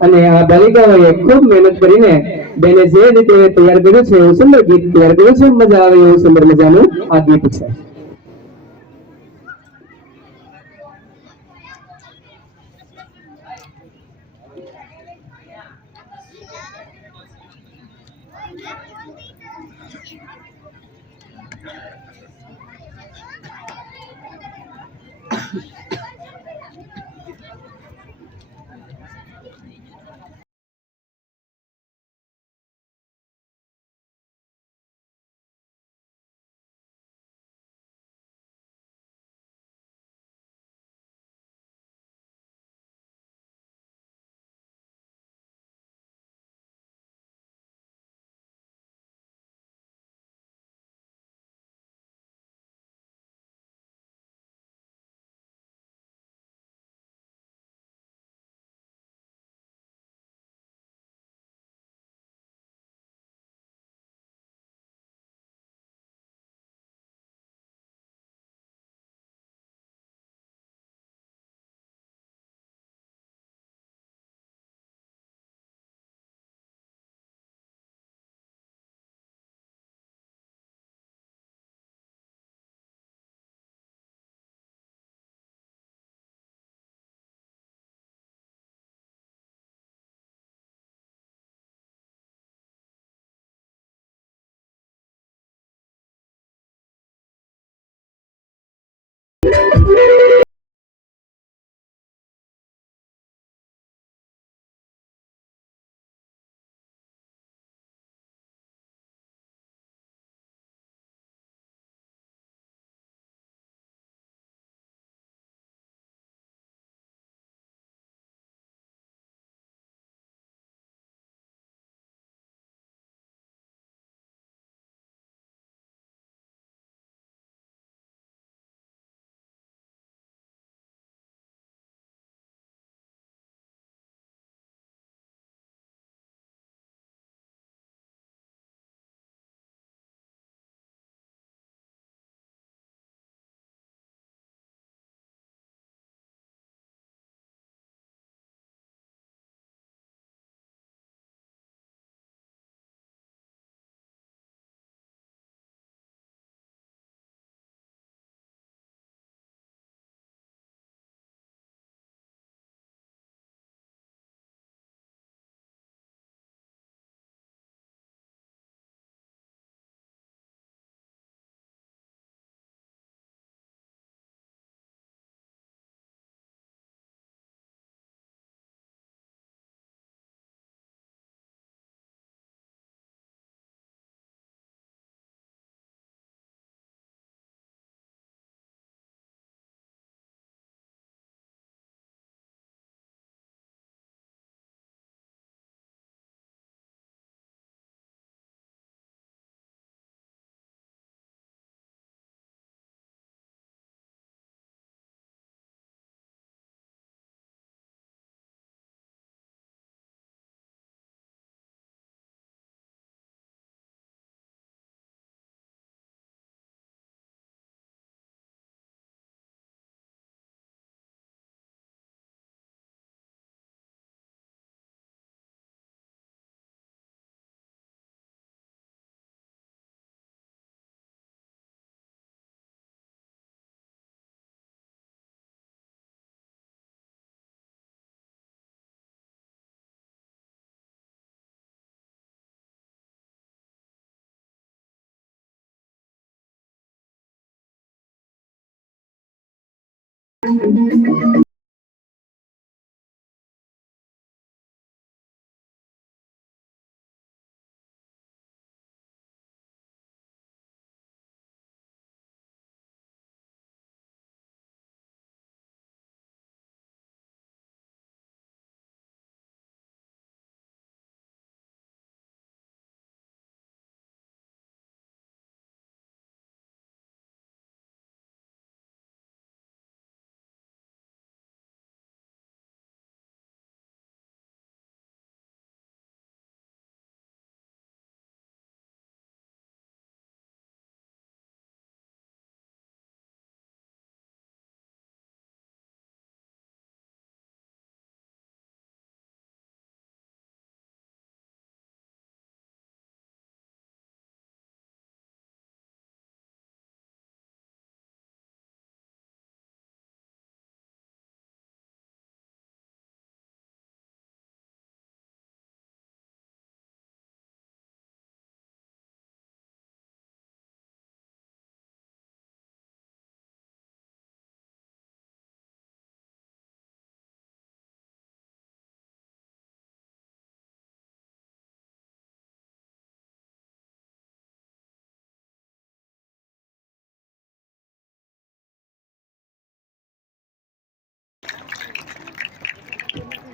અને આ બાલિકાઓએ ખૂબ મહેનત કરીને બેને જે રીતે તૈયાર કર્યું છે એવું સુંદર ગીત તૈયાર કર્યું છે. મજા આવે એવું સુંદર મજાનું આ ગીત છે.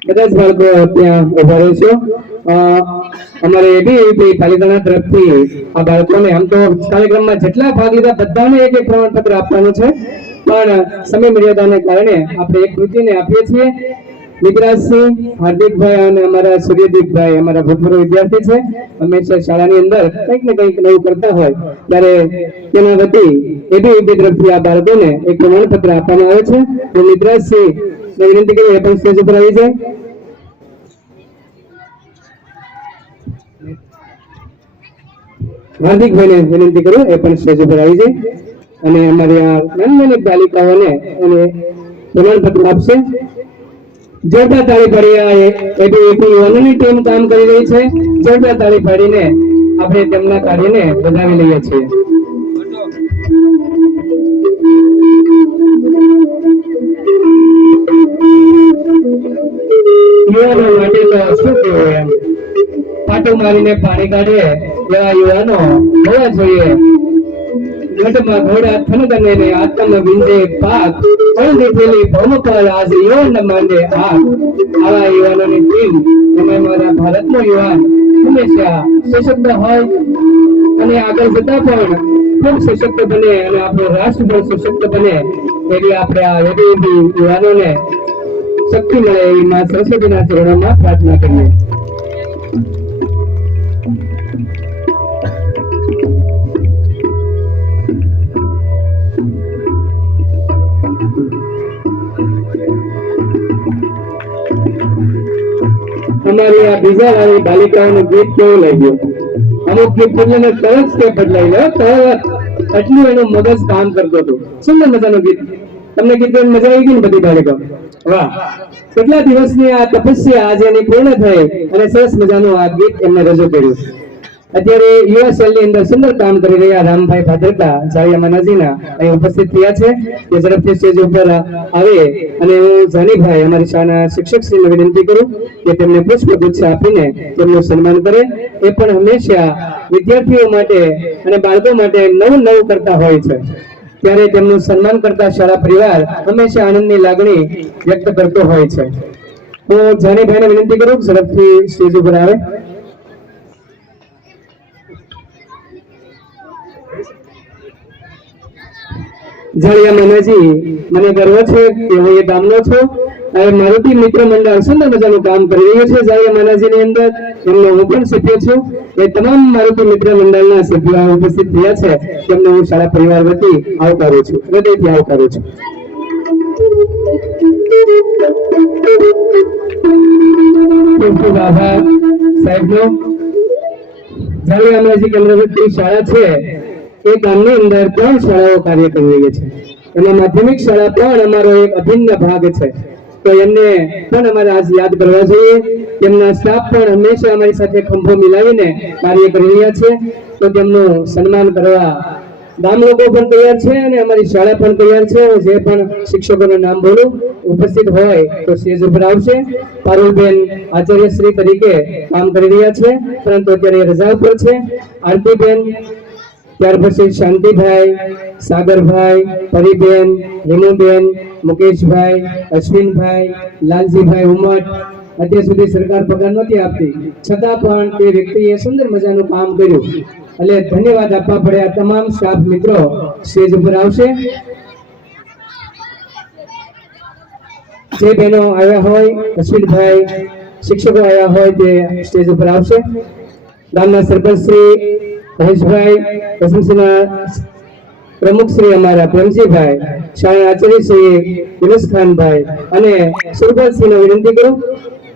કદાચ બાળકો ત્યાં ઉભા રહેશો. અમારે એબીવીપી પાલિતાણા તરફથી આ બાળકોને આમ તો કાર્યક્રમમાં જેટલા ભાગ લીધા બધાને એક એક પ્રમાણપત્ર આપવાનું છે, પણ સમય મર્યાદાને કારણે આપણે એક કૃતિને આપીએ છીએ. વિકરાજસિંહ, હાર્દિકભાઈ અને અમારા સૂર્યદીપભાઈ અમારા ભૂતપૂર્વ વિદ્યાર્થી છે. હંમેશા શાળાની અંદર કંઈક ને કંઈક નવું કરતા હોય ત્યારે તેના વતી એબીવીપી તરફથી આ બાળકોને એક પ્રમાણપત્ર આપવામાં આવે છે. તો વિકરાજસિંહ વિનંતી કરી એ પણ સ્ટેજ ઉપર આવી જાય. હાર્દિકભાઈને વિનંતી કરું એ પણ સ્ટેજ ઉપર આવી જાય અને અમારી આ નાની બાલિકાઓને એને પ્રમાણપત્ર આપશે. જોરદાર તાળી પાડી આ એબીવીપી યુવાનોની ટીમ કામ કરી રહી છે. જોરદાર તાળી પાડીને આપણે તેમના કાર્યને વધાવી લઈએ છીએ. યુવાનો માટે તો શું કહેવું એમ, પાટો મારીને પાણી કાઢે એવા યુવાનો હોવા જોઈએ. ગઢમાં ઘોડા થનગને ને આત્મ વિંદે પાક પણ દીધેલી ભૌમપાલ આજ યુવાન માંડે આગ. આવા યુવાનોની ટીમ તમે મારા ભારતનો યુવાન હંમેશા સશક્ત હોય અને આગળ જતા પણ ખૂબ સશક્ત બને અને આપણું રાષ્ટ્ર પણ સશક્ત બને એવી આપણે આ એબીવીપી યુવાનોને શક્તિ મળે એવી માં સરસ્વતીના ચરણોમાં પ્રાર્થના કરીએ. અમારી આ બીજા વાળી બાલિકાઓનું ગીત કેવું લાગ્યું? અમુક ગીત બદલીને તરત સ્ટેપ બદલાઈ લો, તરત એટલું એનું મગજ કામ કરતું હતું. સુંદર મજાનું ગીત. તમને ગીત મજા આવી ગઈ ને બધી બાલિકાઓ? વાહ, કેટલા દિવસની આ તપસ્યા આજે એની પૂર્ણ થઈ અને સરસ મજાનું આ ગીત એમને રજૂ કર્યું. અત્યારે યુવા સેલની અંદર સુંદર કામ કરી રહ્યા રામભાઈ ભાદરકા જાળિયા માનાજીના અહીં ઉપસ્થિત થયા છે. તે ઝડપથી સ્ટેજ ઉપર આવે અને હું જાનીભાઈ અમારી શાળાના શિક્ષકશ્રીને વિનંતી કરું કે તેમને પુષ્પગુચ્છ આપીને તેમનું સન્માન કરે. એ પણ હંમેશા વિદ્યાર્થીઓ માટે અને બાળકો માટે નવું નવું કરતા હોય છે, ત્યારે તેમનું સન્માન કરતા શાળા પરિવાર હંમેશા આનંદની લાગણી વ્યક્ત કરતો હોય છે. હું જાનીભાઈને વિનંતી કરું ઝડપથી સ્ટેજ ઉપર આવે. જાળિયા માનાજી, મને ગર્વ છે કે હું એ ગામનો છું. હવે મારુતિ મિત્ર મંડળ સુંદર મજાનું કામ કરી રહ્યું છે જાળિયા માનાજીની અંદર. એમનો હું પણ સભ્ય છું. એ તમામ મારુતિ મિત્ર મંડળના સભ્યો ઉપસ્થિત થયા છે તેમને હું શાળા પરિવાર વતી આવકારું છું, હૃદયથી આવકારું છું. ખૂબ ખૂબ આભાર સાહેબનો. જાળિયા માનાજી કેન્દ્રવર્તી શાળા છે એ ગામની અંદર 3 શાળાઓ કાર્ય કરી રહી છે. એમાં માધ્યમિક શાળા પણ અમારો એક અભિન્ન ભાગ છે. તો એમને પણ અમારે આજ યાદ કરવા જોઈએ. તેમના સ્ટાફ પણ હંમેશા અમારી સાથે ખંભો મિલાવીને કાર્ય કરી રહ્યા છે. તો તેમનું સન્માન કરવા ગામ લોકો પણ તૈયાર છે અને અમારી શાળા પણ તૈયાર છે. જે પણ શિક્ષકોનું નામ બોલું ઉપસ્થિત હોય તો સ્ટેજ ઉપર આવશે. પારુલબેન આચાર્યશ્રી તરીકે કામ કરી રહ્યા છે પરંતુ અત્યારે રજા ઉપર છે. આરતીબેન, ત્યાર પછી શાંતિભાઈ, સાગરભાઈ, પરીબેન, હેમુબેન, મુકેશભાઈ, અશ્વિનભાઈ, લાલજીભાઈ ઉમટ. અત્યાર સુધી સરકાર પગાર નહોતી આપતી છતાં પણ તે વ્યક્તિએ સુંદર મજાનું કામ કર્યું. એટલે ધન્યવાદ આપવા પડે. આ તમામ સ્ટાફ મિત્રો સ્ટેજ ઉપર આવશે. જે બહેનો આવ્યા હોય, અશ્વિનભાઈ, શિક્ષકો આવ્યા હોય તે સ્ટેજ ઉપર આવશે. ગામના સરપંચ શ્રી મહેશભાઈ, એસએમસીના પ્રમુખ શ્રી અમારા પ્રેમજીભાઈ, શાળા આચાર્ય શ્રી યુનુસખાનભાઈ અને સુરપાલસિંહને વિનંતી કરું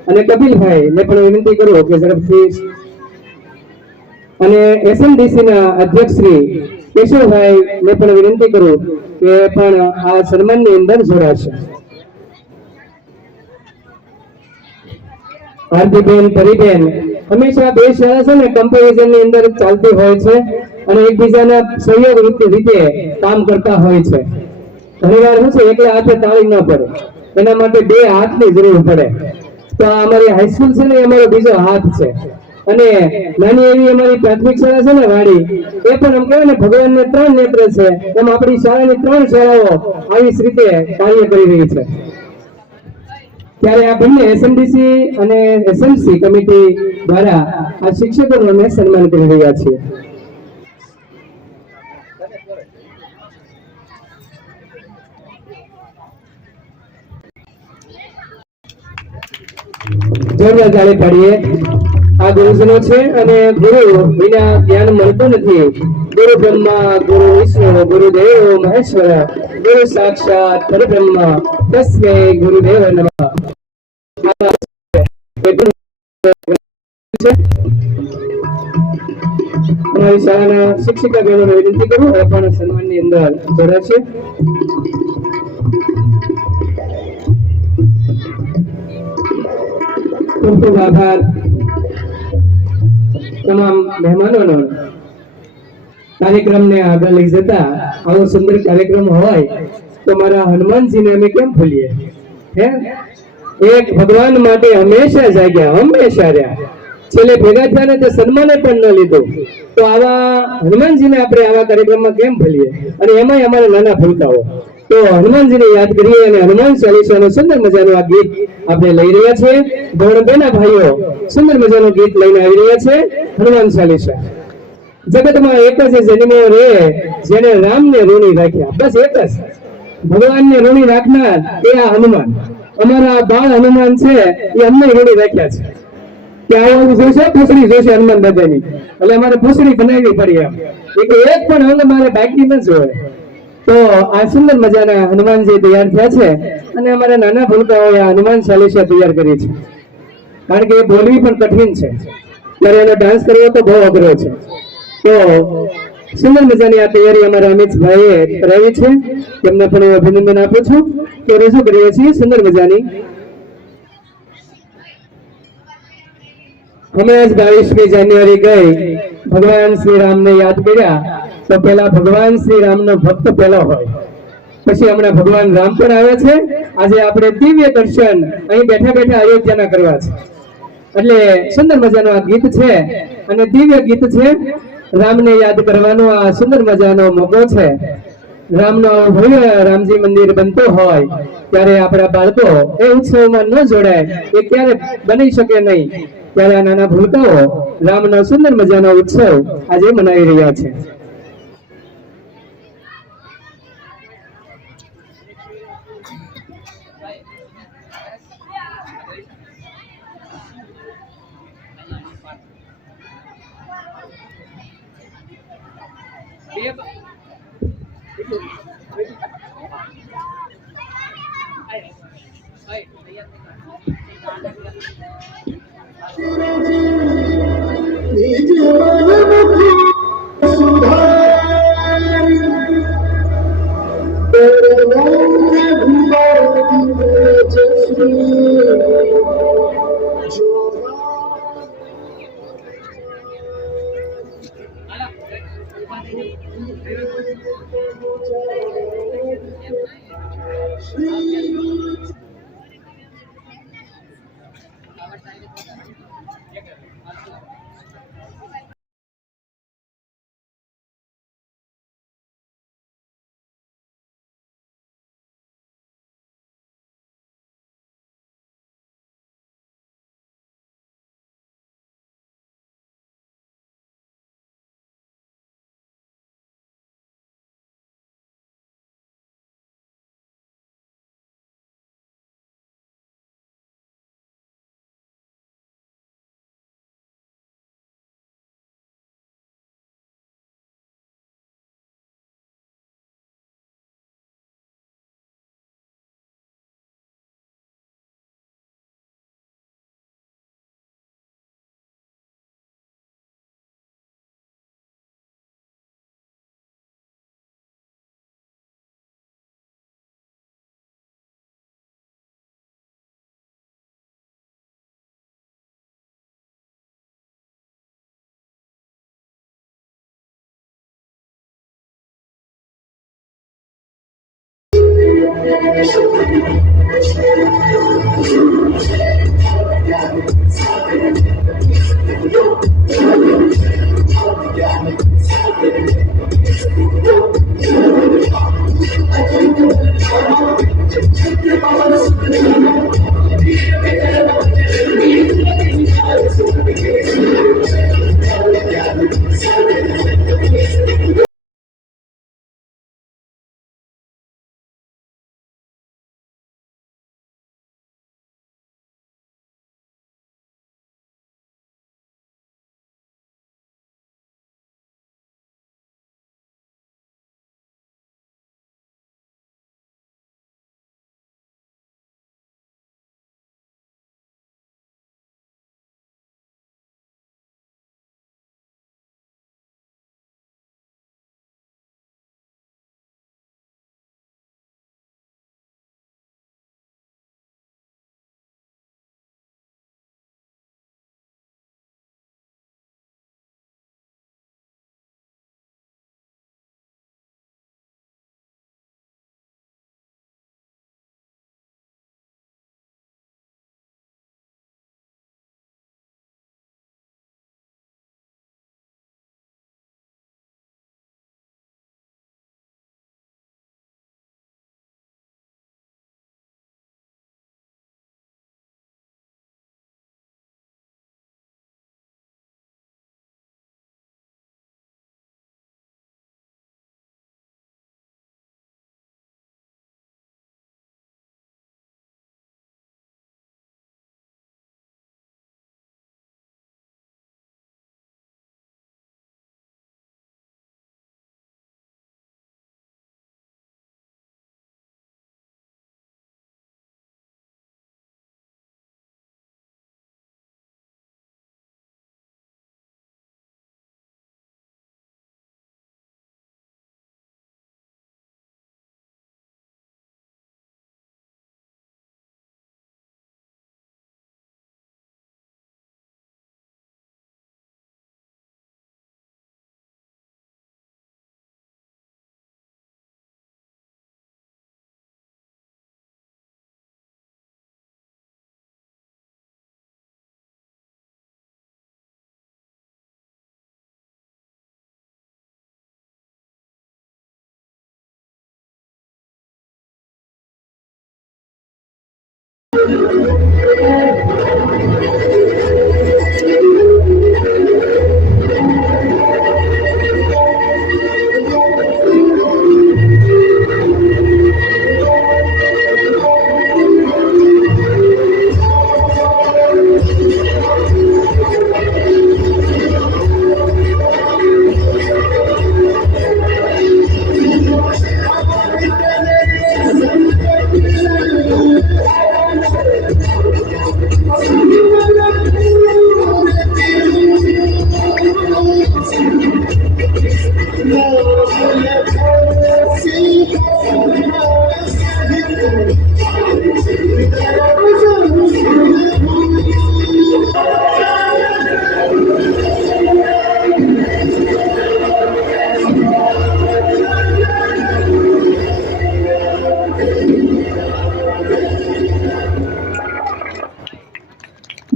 અને કપિલભાઈ ને પણ વિનંતી કરું કે ઝડપથી, અને એસએમડીસીના અધ્યક્ષ શ્રી કેશવભાઈ ને પણ વિનંતી કરું કે પણ આ સન્માનની અંદર જોડાશે. આરતીબેન, પરીબેન, હંમેશા બે શાળા છે ને કમ્પેરિઝન ની અંદર ચાલતી હોય છે અને એકબીજાના સહયોગ રીતે કામ કરતા હોય છે. ઘણીવાર શું છે એકલા હાથે તાળી ન પડે, એના માટે 2 હાથની જરૂર પડે. તો આ અમારી હાઈસ્કૂલ છે ને એ અમારો બીજો હાથ છે. અને નાની એવી અમારી પ્રાથમિક શાળા છે ને વાડી, એ પણ આમ કહેવાય ને ભગવાનને 3 નેત્ર છે એમ આપણી શાળાની 3 શાળાઓ આવી જ રીતે કાર્ય કરી રહી છે. ત્યારે આ બંને એસએમડીસી અને એસએમસી કમિટી દ્વારા આ શિક્ષકોનું અમે સન્માન કરી રહ્યા છીએ. જોરદાર તાળી પાડીએ. આ ગુરુજનો છે અને ગુરુ વિના જ્ઞાન મળતું નથી. ગુરુ બ્રહ્મા ગુરુ વિષ્ણુ ગુરુદેવ મહેશ્વર ગુરુ સાક્ષાત પરબ્રહ્મ તસ્મૈ ગુરુદેવ નમઃ. અમારી શાળાના શિક્ષિકા બહેનોને વિનંતી કરું એ પણ સન્માનની અંદર જોડાશે. ખૂબ ખૂબ આભાર તમામ મહેમાનોનો. કાર્યક્રમને આગળ લઈ જતા આવો સુંદર કાર્યક્રમ હોય તો મારા હનુમાનજીને અમે કેમ ભૂલીએ? હે, એક ભગવાન માટે હંમેશા જાગ્યા, હંમેશા રહ્યા. છેલ્લે ભેગા થયા ને તે સન્માને પણ ન લીધું. તો આવા હનુમાનજીને આપણે આવા કાર્યક્રમમાં કેમ ભૂલીએ? અને એમાંય અમારા નાના ભૂલકાઓ. તો હનુમાનજીને યાદ કરીએ અને હનુમાન ચાલીસાનું સુંદર મજાનું આ ગીત આપણે લઈ રહ્યા છીએ. ગૌરવબેના ભાઈઓ સુંદર મજાનું ગીત લઈને આવી રહ્યા છે, હનુમાન ચાલીસા. જગતમાં એક જ જન્મો રે જેને રામને ઋણી રાખ્યા. બસ એક જ ભગવાનને ઋણી રાખનાર એ આ હનુમાન. અમારા બાળ હનુમાન છે એ અમને ઋણી રાખ્યા છે કે આવું જોશે, પૂછડી જોશે હનુમાન દાદાની, એટલે અમારે પૂછડી બનાવવી પડી. એમ એક પણ અંગ મારે બાકી ન જોવે. તો આ સુંદર મજાના હનુમાનજી તૈયાર થયા છે અને અમારા નાના ભૂલકાઓએ આ હનુમાન ચાલીસા તૈયાર કરી છે. કારણ કે એ બોલવી પણ કઠિન છે, ત્યારે એનો ડાન્સ કરવો તો બહુ અઘરો છે. તો સુંદર મજાની આ તૈયારી અમારા અમિતભાઈએ કરાવી છે, તેમને પણ હું અભિનંદન આપું છું. તો રજૂ કરીએ છીએ સુંદર મજાની. હમણાં જ 22મી જાન્યુઆરી ગઈ, ભગવાન શ્રી રામને યાદ કર્યા તો પેલા ભગવાન શ્રી રામનો ભક્ત પેલો હોય, પછી હમણાં ભગવાન રામ પણ આવે છે. આજે આપણે દિવ્ય દર્શન અહીં બેઠા બેઠા અયોધ્યાના કરવા છે. એટલે સુંદર મજાનું આ ગીત છે અને દિવ્ય ગીત છે. રામને યાદ કરવાનો આ સુંદર મજાનો મોકો છે. રામનો ભવ્ય રામજી મંદિર બનતો હોય ત્યારે આપણા બાળકો એ ઉત્સવમાં ન જોડાય એ ક્યારે બની શકે નહીં. ત્યારે આ નાના ભૂલકાઓ રામનો સુંદર મજાનો ઉત્સવ આજે મનાવી રહ્યા છે.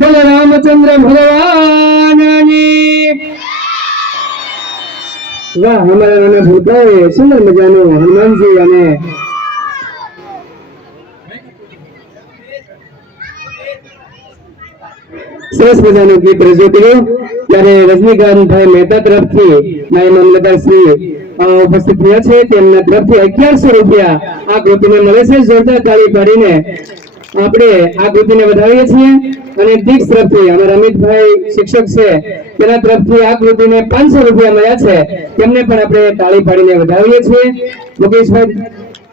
બોલો રામચંદ્ર ભગવાનની વાહ. અમારા નાના ભૂતાએ સુંદર મજાનું હનુમાનજી અને સરસ મજાનું ગીત રજૂ કર્યું. ત્યારે રજનીકાંતભાઈ મહેતા તરફથી નાયબ મામલતદાર શ્રી ઉપસ્થિત થયા છે. તેમના તરફથી 1100 રૂપિયા આ કૃતિને મળે છે. જોરદાર તાળી પાડીને આપણે આ કૃતિને વધાવીએ છીએ. અને દીક્ષ તરફથી અમારા અમિતભાઈ શિક્ષક છે, તેના તરફથી આ કૃતિને 500 રૂપિયા મળ્યા છે. તેમને પણ આપણે તાળી પાડીને વધાવીએ છીએ. મુકેશભાઈ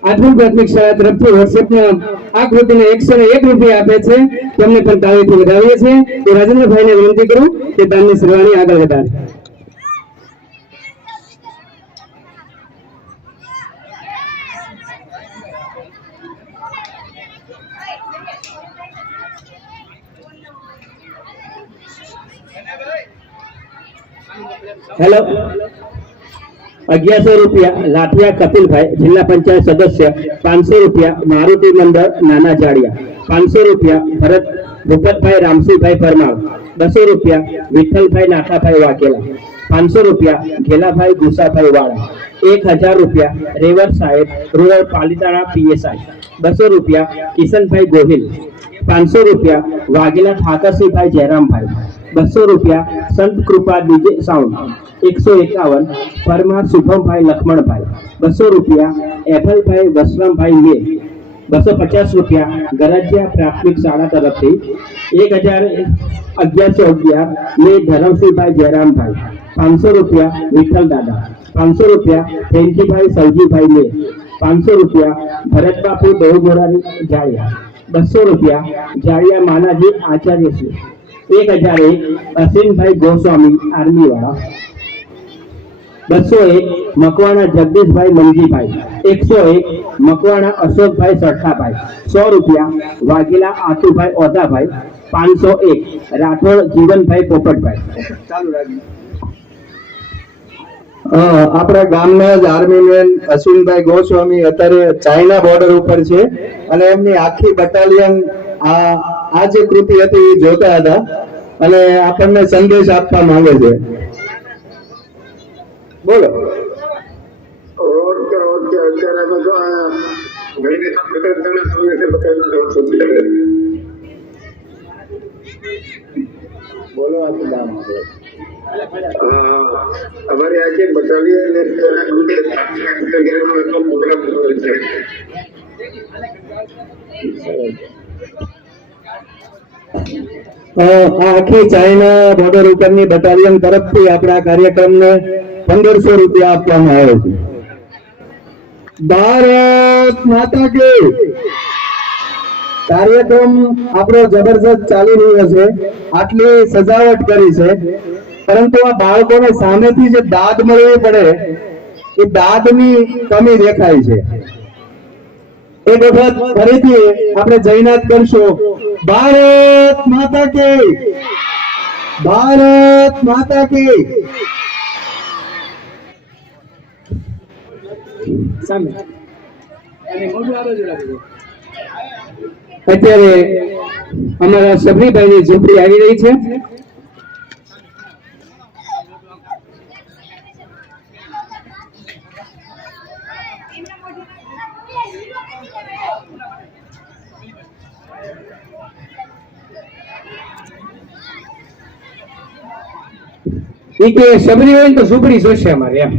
આઠમી પ્રાથમિક શાળા તરફથી વોટ્સએપમાં આ કૃતિને 101 રૂપિયા આપે છે. તેમને પણ તાળીથી વધાવીએ છીએ. તો રાજેન્દ્રભાઈને વિનંતી કરું કે દાનની સરવાણી આગળ વધારે. હેલો, 1100 રૂપિયા લાઠિયા કપિલભાઈ, જિલ્લા પંચાયત સદસ્ય. 500 રૂપિયા મારુતિ મંડળ નાના જાડિયા. 500 રૂપિયા ભરત ભૂપતભાઈ રામસિંહભાઈ પરમાર. 200 રૂપિયા વિઠ્ઠલભાઈ નાથાભાઈ વાઘેલા. 500 રૂપિયા ઘેલાભાઈ ગુસાભાઈ વાળા. 1000 રૂપિયા રેવર સાહેબ, રૂરલ પાલિતાણા PSI. 200 રૂપિયા કિશનભાઈ ગોહિલ. 500 રૂપિયા વાઘેલા ઠાકરસિંહભાઈ જયરામભાઈ. 200 રૂપિયા સંત કૃપા ડીજે સાઉન્ડ. 151 પરમાર શુભમભાઈ લક્ષ્મણભાઈ. 200 રૂપિયા એફલભાઈ વસરામભાઈ મે. 250 રૂપિયા ગરજિયા પ્રાથમિક શાળા તરફથી. 1111 મે ધરમસિંહભાઈ જયરામભાઈ. 500 રૂપિયા વિઠ્ઠલ દાદા. 500 રૂપિયા ફેંકીભાઈ સૌજીભાઈ મે. 500 રૂપિયા ભરતબાપુ દેવગોરાની જાળિયા. 200 રૂપિયા જાળિયા માનાજી આચાર્યશ્રી. 1001 અસીમભાઈ ગોસ્વામી આર્મી વાળા. 201 મકવાણા જગદીશભાઈ મંજીભાઈ. 101 મકવાણા અશોકભાઈ સરખાભાઈ. 100 રૂપિયા વાઘેલા આતુભાઈ ઓધાભાઈ. 501 રાઠોડ જીવનભાઈ પોપટભાઈ. ચાલુ રાખી. આપણા ગામના જ આર્મીમેન અશ્વિનભાઈ ગોસ્વામી અત્યારે ચાઇના બોર્ડર ઉપર છે અને એમની આખી બટાલિયન આ જે કૃતિ હતી એ જોતા હતા અને આપણને સંદેશ આપવા માંગે છે. બોલો. બોલો આપનું નામ. हमारे यहाँ के बटालियन આખી ચાઇના બોર્ડર ઉપરની બટાલિયન તરફથી આપણા કાર્યક્રમને 1500 રૂપિયા આપવામાં આવે છે. ભારત માતા કે કાર્યક્રમ આપણો જબરજસ્ત ચાલી રહ્યો છે. આટલી સજાવટ કરી છે, પરંતુ આ બાળકોને સામેથી જે દાદ મળવી પડે એ દાદની કમી દેખાય છે. એક વખત ફરીથી આપણે જયનાથ કરશું. ભારત માતા કે, ભારત માતા કે. સામે અત્યારે અમારા સબરીભાઈની ઝૂંપડી આવી રહી છે. એ કે સબરી હોય ને તો ઝૂંપડી જોશે અમારે એમ.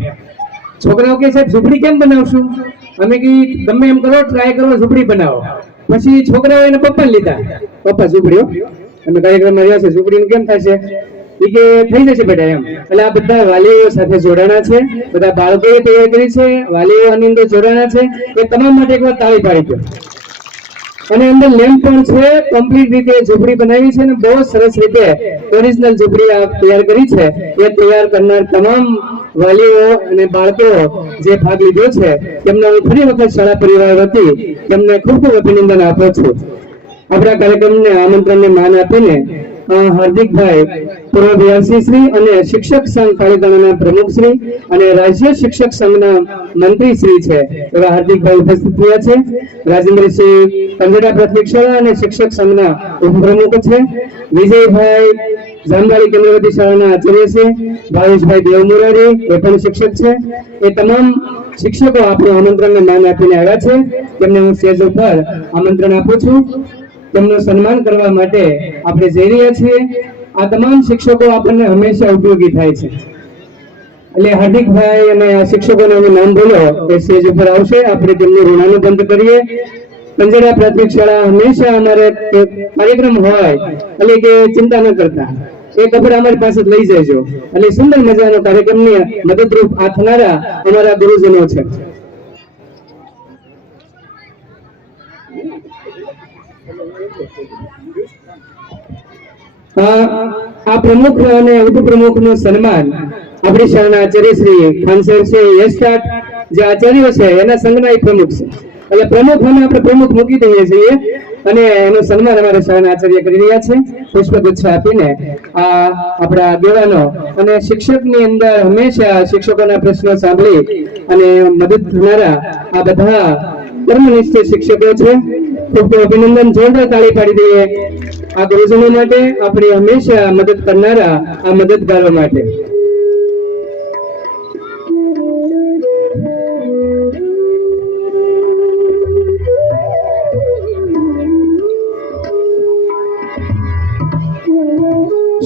છોકરાઓ કે સાહેબ ઝૂંપડી કેમ બનાવશું? અમે કીધું ગમે એમ કરો, ટ્રાય કરો, ઝૂંપડી બનાવો. પછી છોકરાઓ એને પપ્પા લીધા, પપ્પા ઝૂંપડીઓ અમે કાર્યક્રમમાં રહ્યા છે, ઝૂંપડીનું કેમ થશે? એ કે થઈ જશે બેટા એમ. એટલે આ બધા વાલીઓ સાથે જોડાણા છે, બધા બાળકોએ તૈયાર કરી છે, વાલીઓ આની અંદર જોડાણા છે. એ તમામ માટે એકવાર તાળી પાડી દો. અને અંદર લેમ્પ પણ છે, કમ્પ્લીટ રીતે ઝૂંપડી બનાવી છે અને બહુ સરસ રીતે ઓરિજિનલ ઝૂંપડી આ તૈયાર કરી છે. એ તૈયાર કરનાર તમામ વાલીઓ અને બાળકો જે ભાગ લીધો છે તેમને હું ફરી વખત શાળા પરિવાર વતી તેમને ખૂબ ખૂબ અભિનંદન આપું છું. આપણા કાર્યક્રમને આમંત્રણને માન આપીને હાર્દિકભાઈ પૂર્વ બીઆરસી શ્રી અને શિક્ષક સંઘ પાલિતાણાના પ્રમુખ શ્રી અને રાજ્ય શિક્ષક સંઘના મંત્રી શ્રી છે એવા હાર્દિકભાઈ ઉપસ્થિત થયા છે. રાજેન્દ્રસિંહ કંજડા પ્રાથમિક શાળા અને શિક્ષક સંઘના ઉપપ્રમુખ છે. વિજયભાઈ જામવાળી કેન્દ્રવતી શાળાના આચાર્ય છે. ભાવેશભાઈ દેવમુરારી એ પણ શિક્ષક છે. એ તમામ શિક્ષકો આપણું આમંત્રણને માન આપીને આવ્યા છે. તેમને હું સ્ટેજ ઉપર આમંત્રણ આપું છું. તેમનું સન્માન કરવા માટે આપણે જઈ રહ્યા છીએ. આ તમામ શિક્ષકો આપણને હંમેશા ઉપયોગી થાય છે. એટલે હાર્દિકભાઈ અને આ શિક્ષકોને હું નામ બોલ્યો એ સ્ટેજ ઉપર આવશે. આપણે તેમનું ઋણાનુબંધ કરીએ. કંજડા પ્રાથમિક શાળા હંમેશા અમારે કાર્યક્રમ હોય એટલે કે ચિંતા ન કરતા, એ કપડા અમારી પાસે જ લઈ જજો. એટલે સુંદર મજાનો કાર્યક્રમની મદદરૂપ આ થનારા અમારા ગુરુજનો છે. આ પ્રમુખ અને ઉપપ્રમુખ નું સન્માન આપણી શાળાના આચાર્ય શ્રી ખાનસર છે. એસ્ટાટ જે આચાર્યો છે એના સંઘના પ્રમુખ છે. એટલે પ્રમુખ અને આપણે પ્રમુખ મૂકી દઈએ છીએ અને એનું સન્માન અમારા શાળાના આચાર્ય કરી રહ્યા છે. પુષ્પગુચ્છ આપીને આ આપણા આગેવાનો અને શિક્ષકની અંદર હંમેશા શિક્ષકોના પ્રશ્નો સાંભળી અને મદદ થનારા આ બધા કર્મનિષ્ઠ શિક્ષકો છે. ખૂબ ખૂબ અભિનંદન. જોરદાર તાળી પાડી દઈએ આ ગુરુજનો માટે, આપણી હંમેશા મદદ કરનારા આ મદદગારો માટે.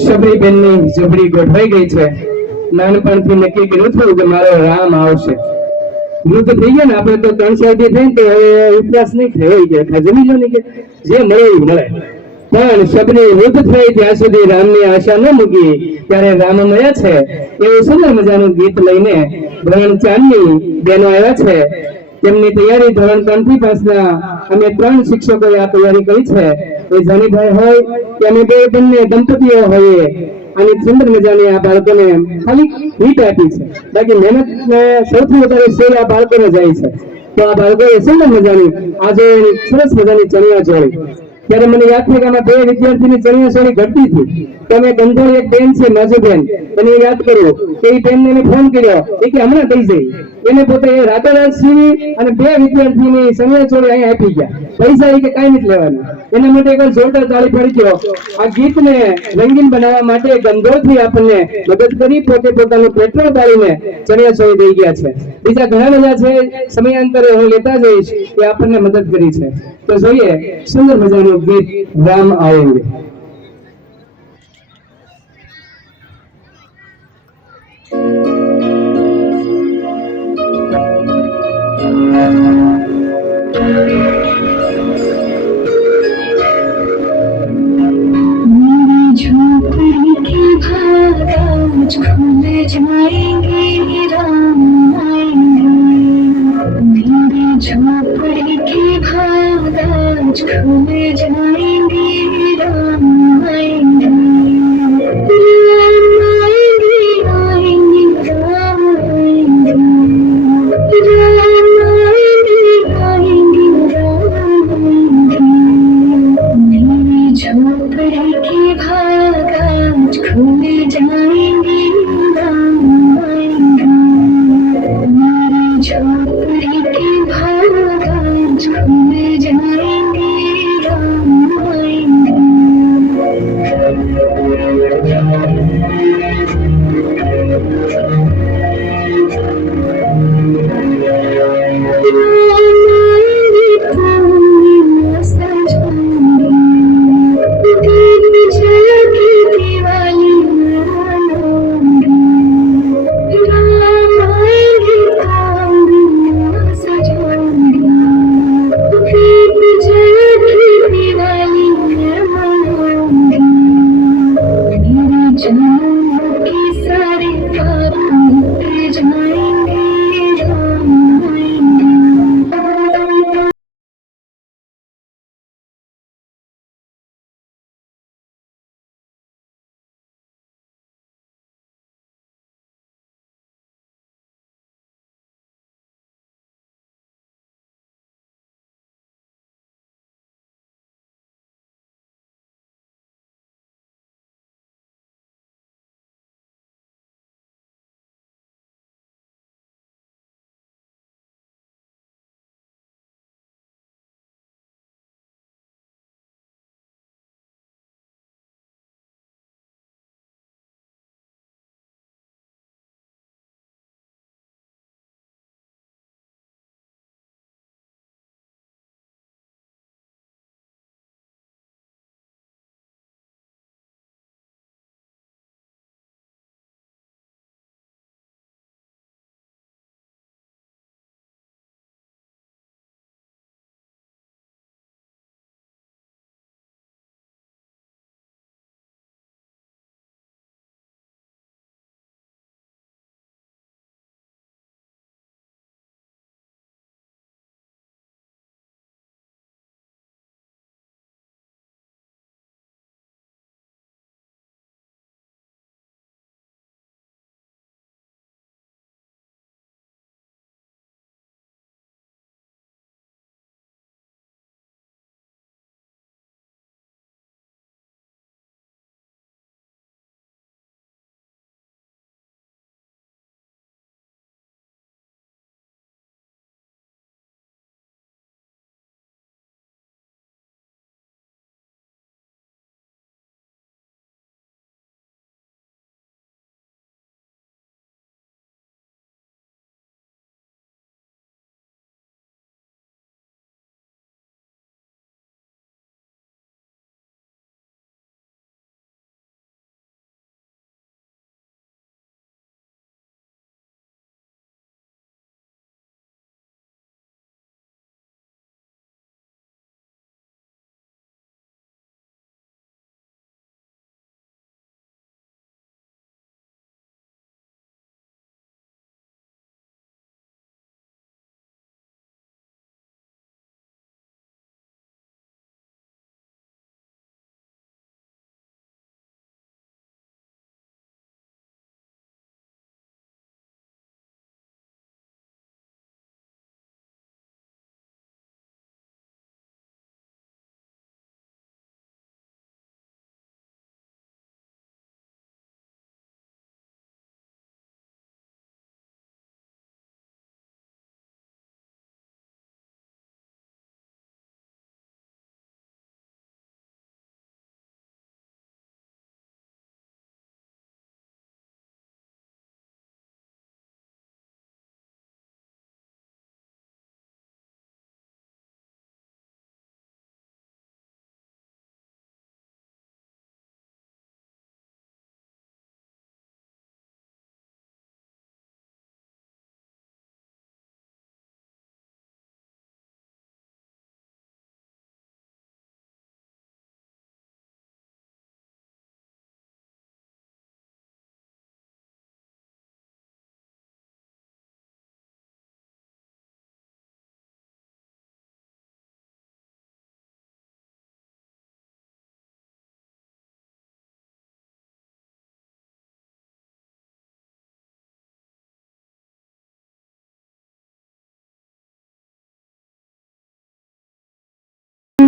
શબરીબેનની ઝૂંપડી ગોઠવાઈ ગઈ છે. નાનપણથી નક્કી કર્યું હતું કે મારો રામ આવશે. વૃદ્ધ થઈ ગયા ને આપણે તો 3 સાલ થઈ ને તો હવે ઉપવાસ નહીં થઈ ગયા, જમી લો ને કે જે મળે એ મળે. પણ શબરી વૃદ્ધ થઈ ત્યાં સુધી રામની આશા ન મૂકી. ત્યારે રામ મળ્યા છે એવું સુંદર મજાનું ગીત લઈને ધોરણ 4ની બહેનો આવ્યા છે. તેમની તૈયારી ધોરણ 3 થી 5 ના અમે 3 શિક્ષકોએ આ તૈયારી કરી છે. એ જાનીભાઈ હોય કે અમે બે બંને દંપતીઓ હોઈએ, અને સુંદર મજાની આ બાળકોને ખાલી હિટ આપી છે. બાકી મહેનત સૌથી વધારે શ્રેય આ બાળકોને જાય છે. તો આ બાળકોએ સુંદર મજાની આજે સરસ મજાની ચણિયા ચોળી. ત્યારે મને યાદ છે કે આમાં 2 વિદ્યાર્થીની ચણિયા ચોળી ઘટતી હતી. તો અમે ગંધોળી એક બેન છે માજુબેન, એને યાદ કર્યું કે એ બેનને મેં ફોન કર્યો એ કે હમણાં થઈ જાય. એને પોતે રાતોરાત સીવી અને 2 વિદ્યાર્થીની ચણિયા ચોળી અહીંયા આપી ગયા. પૈસા એ કે કાંઈ નથી લેવાના. એના માટે એક જોરદાર તાળી પાડી દો. આ ગીતને રંગીન બનાવવા માટે ગંધોળથી આપણને મદદ કરી, પોતે પોતાનું પેટ્રોલ બાળીને ચણિયા ચોળી દઈ ગયા છે. બીજા ઘણા બધા છે, સમયાંતરે હું લેતા જઈશ, કે આપણને મદદ કરી છે. તો જોઈએ સુંદર મજાનું ગીત રામ આવેંગે. झोपड़ी के भाग खुल जाएंगे, राम आएंगे। मेरी झोपड़ी के भाग खुल जाएंगे, राम आएंगे। राम आएंगे, आएंगे, राम आएंगे। राम आएंगे, आएंगे, राम आएंगे। मेरी झोपड़ी के भाग खुल जाएंगे, राम आएंगे। मेरी झोपड़ी के भाग खुल जाएंगे, राम आएंगे। राम आएंगे,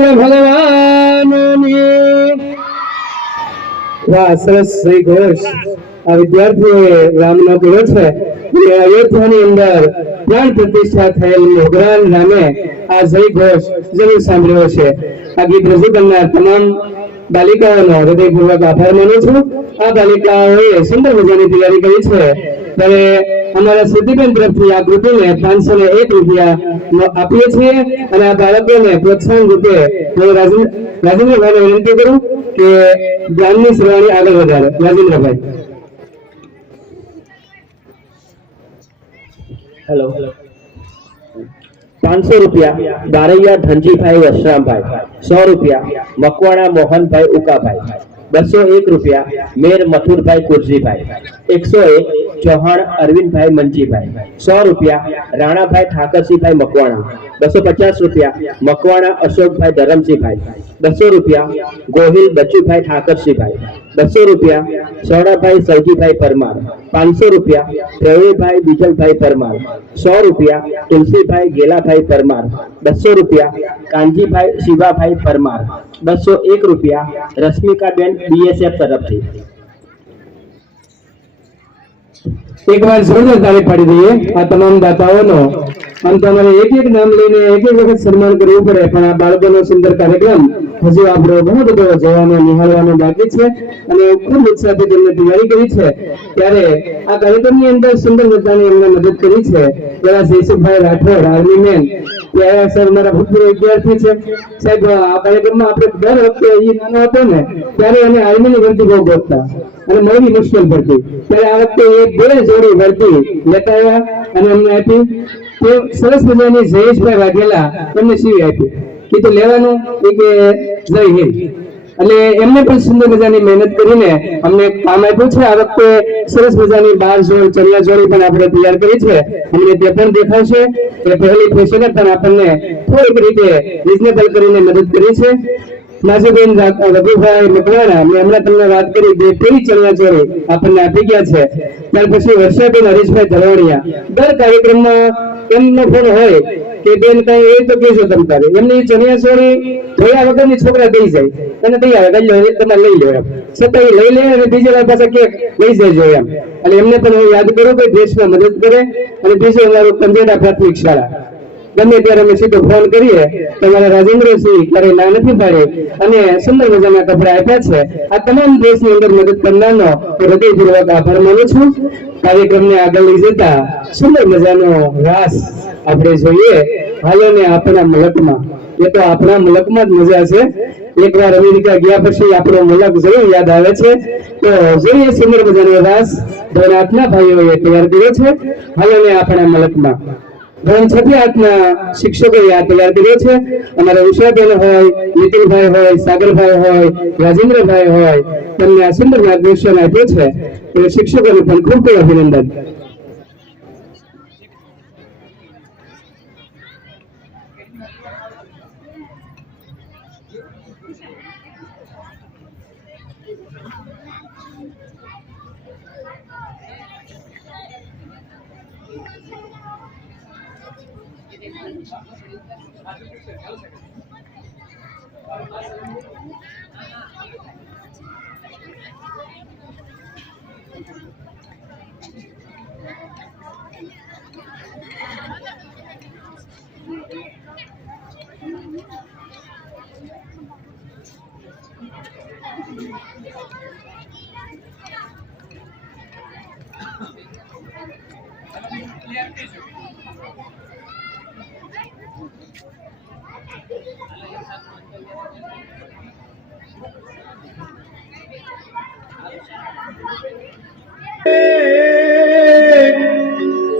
ભગવાનની વાહ, સરસ શ્રી ઘોષ આ વિદ્યાર્થીઓએ રામનો કર્યો છે. અયોધ્યાની અંદર પ્રાણ પ્રતિષ્ઠા થયેલ ભગવાન રામે આ જય ઘોષ જરૂર સાંભળ્યો છે. આ ગીત રજૂ કરનાર તમામ બાલિકાઓનો હૃદયપૂર્વક આભાર માનું છું. આ બાલિકાઓએ સુંદર મજાની તૈયારી કરી છે. ત્યારે અમારા સિદ્ધિબેન તરફથી આ કૃતિને 501 રૂપિયા આપીએ છીએ અને આ બાળકોને પ્રોત્સાહન રૂપે હું રાજેન્દ્રભાઈને વિનંતી કરું કે જ્ઞાનની સેવાની આગળ વધારે. રાજેન્દ્રભાઈ. હેલો. 500 રૂપિયા બારૈયા ધનજીભાઈ વશરામભાઈ. 100 રૂપિયા મકવાણા મોહનભાઈ ઉકાભાઈ. 201 રૂપિયા મેર મથુરભાઈ કુરજીભાઈ. 101 ચૌહાણ અરવિંદભાઈ મંજીભાઈ. 100 રૂપિયા રાણાભાઈ ઠાકરસિંહભાઈ મકવાણા. 250 રૂપિયા મકવાણા અશોકભાઈ ધરમસિંહભાઈ. 200 રૂપિયા ગોહિલ બચુભાઈ ઠાકરસિંહભાઈ. 200 રૂપિયા સોડાભાઈ સૌજીભાઈ પરમાર. 500 રૂપિયા પ્રવીણભાઈ બીજલભાઈ પરમાર. 100 રૂપિયા તુલસીભાઈ ગેલાભાઈ પરમાર. 200 રૂપિયા કાનજીભાઈ શિવાભાઈ પરમાર. 201 રૂપિયા રશ્મિકાબેન BSF તરફથી. એક વાર જોરદાર તાળી પાડી દઈએ આ તમામ દાતાઓનો. આમ તો અમારે એક એક નામ લઈને એક એક વખત સન્માન કરવું પડે, પણ આ બાળકોનો સુંદર કાર્યક્રમ હજુ આપણો ઘણો બધો જોવાનો નિહાળવાનો બાકી છે અને ખૂબ ઉત્સાહથી તેમને તૈયારી કરી છે. ત્યારે આ કાર્યક્રમની અંદર સુંદર મજાની એમને મદદ કરી છે એવા જયસુખભાઈ રાઠોડ, આર્મી મેન. ત્યારે સર મારા ભૂતપૂર્વ વિદ્યાર્થી છે. સાહેબ, આ કાર્યક્રમમાં આપણે દર વખતે એ નાનો હતો ને ત્યારે એને આર્મીની વર્દી બહુ ગોતતા અને મળવી મુશ્કેલ પડતી. ત્યારે આ વખતે એ 2 જોડી વર્દી લેતા આવ્યા અને અમને આપી. તે સરસ મજાની જયેશભાઈ વાઘેલા એમને સીવી આપી. કીધું લેવાનું એ કે જય હિન્દ. અને એમને પણ સુંદર મજાની મહેનત કરીને અમને કામ આપ્યું છે. આ વખતે સરસ મજાની 12 જોડ ચણિયા ચોળી પણ આપણે તૈયાર કરી છે. અમને તે પણ દેખાશે. એ પહેલી ફેશને પણ આપણને થોડીક રીતે રિઝનેબલ કરીને મદદ કરી છે. નાજુબેન રઘુભાઈ મકવાણા, મેં હમણાં તમને વાત કરી, 2 પેરી ચણિયા ચોળી આપણને આપી ગયા છે. ત્યાર પછી વર્ષાબેન હરીશભાઈ ધરવાણિયા. દર કાર્યક્રમમાં એમનો ફોન હોય કે બેન કઈ એ તો કેજો તમ તારે એમની ચણિયા ચોળી ધોયા વગરની છોકરા દઈ જાય અને તૈયાર તમારે લઈ લો એમ. છતાં એ લઈ લે અને બીજા વાર પાછા કે લઈ જાય એમ. અને એમને પણ હું યાદ કરું કે દેશમાં મદદ કરે. અને બીજું અમારું કંજેડા પ્રાથમિક શાળા, ગમે ત્યારે અમે સીધો ફોન કરીએ તમારા રાજેન્દ્રસિંહ ક્યારેય ના નથી પાડે અને સુંદર મજાના કપડા આપ્યા છે. આ તમામ દેશની અંદર મદદ કરનારનો હૃદયપૂર્વક આભાર માનું છું. કાર્યક્રમને આગળ લઈ જતા સુંદર મજાનો રાસ આપણે જોઈએ. હાલો ને આપણા મુલકમાં, એ તો આપણા મુલકમાં જ મજા છે. એકવાર અમેરિકા ગયા પછી આપણો મુલક જરૂર યાદ આવે છે. તો જોઈએ સુંદર મજાનો રાસ ભવનાથના ભાઈઓએ તૈયાર કર્યો છે. હાલો ને આપણા મુલકમાં. ધોરણ 6 ના શિક્ષકોએ આ તૈયાર કર્યો છે. અમારા ઉષાબેન હોય, નીતિનભાઈ હોય, સાગરભાઈ હોય, રાજેન્દ્રભાઈ હોય, તેમને આ સુંદર માર્ગદર્શન આપ્યું છે. તો શિક્ષકોને પણ ખૂબ ખૂબ અભિનંદન.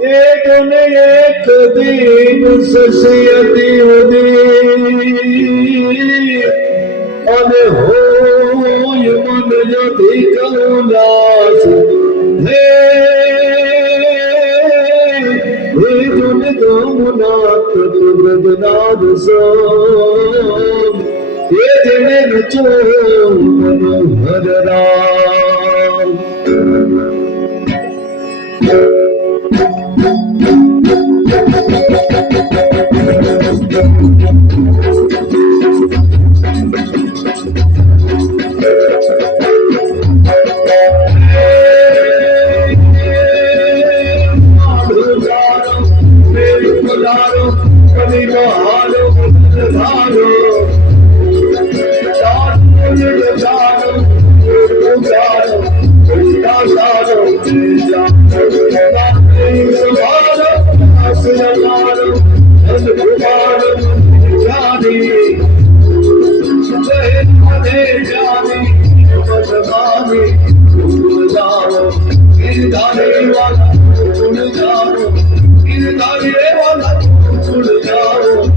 એક ને એક દિન સસયતી ઉદી અને હોય મન જતી કરુણાસ હે જુન ગમનાથ તુબ્રદનાદ સો એ જને નચો મનોહર રામ. जगाने भूल जाओ गिरधारी वाला भूल जाओ गिरधारी वाला भूल जाओ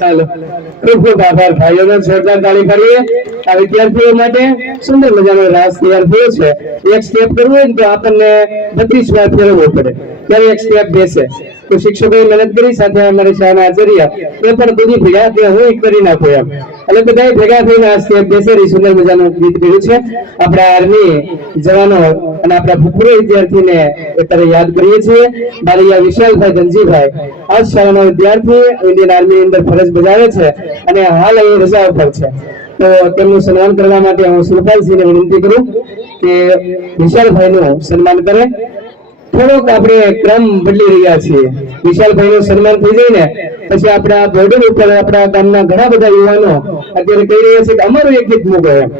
ચાલો ખૂબ ખૂબ આભાર ભાઈઓનો જોરદાર તાળી પાડીએ આ વિદ્યાર્થીઓ માટે સુંદર મજાનો રાસ તૈયાર થયો છે એક સ્ટેપ કરવું હોય ને તો આપણને 32 વાર ફેરવવો પડે ત્યારે એક સ્ટેપ બેસે તો શિક્ષકોએ મહેનત કરી સાથે અમારી શાળાના આચાર્ય એ પણ કૂદી પડ્યા કે હું કરી નાખું એમ એટલે બધાએ ભેગા થઈને આ સ્ટેપ બેસેરી સુંદર મજાનું ગીત ગાયું છે આપણા આર્મી જવાનો અને આપણા ભૂતપૂર્વ વિદ્યાર્થીને અત્યારે યાદ કરીએ છીએ બાલિયા વિશાલભાઈ ધનજીભાઈ આ શાળાના વિદ્યાર્થી ઇન્ડિયન આર્મી અંદર ફરજ બજાવે છે અને હાલ અહીં રજા ઉપર છે તો તેમનું સન્માન કરવા માટે હું સુરપાલસિંહને વિનંતી કરું કે વિશાલભાઈનું સન્માન કરે થોડોક આપણે ક્રમ બદલી રહ્યા છીએ વિશાલભાઈનું સન્માન થઈ જાય ને પછી આપણા બોર્ડર ઉપર આપણા ગામના ઘણા બધા યુવાનો અત્યારે કહી રહ્યા છે કે અમારું એક ગીત મૂકો એમ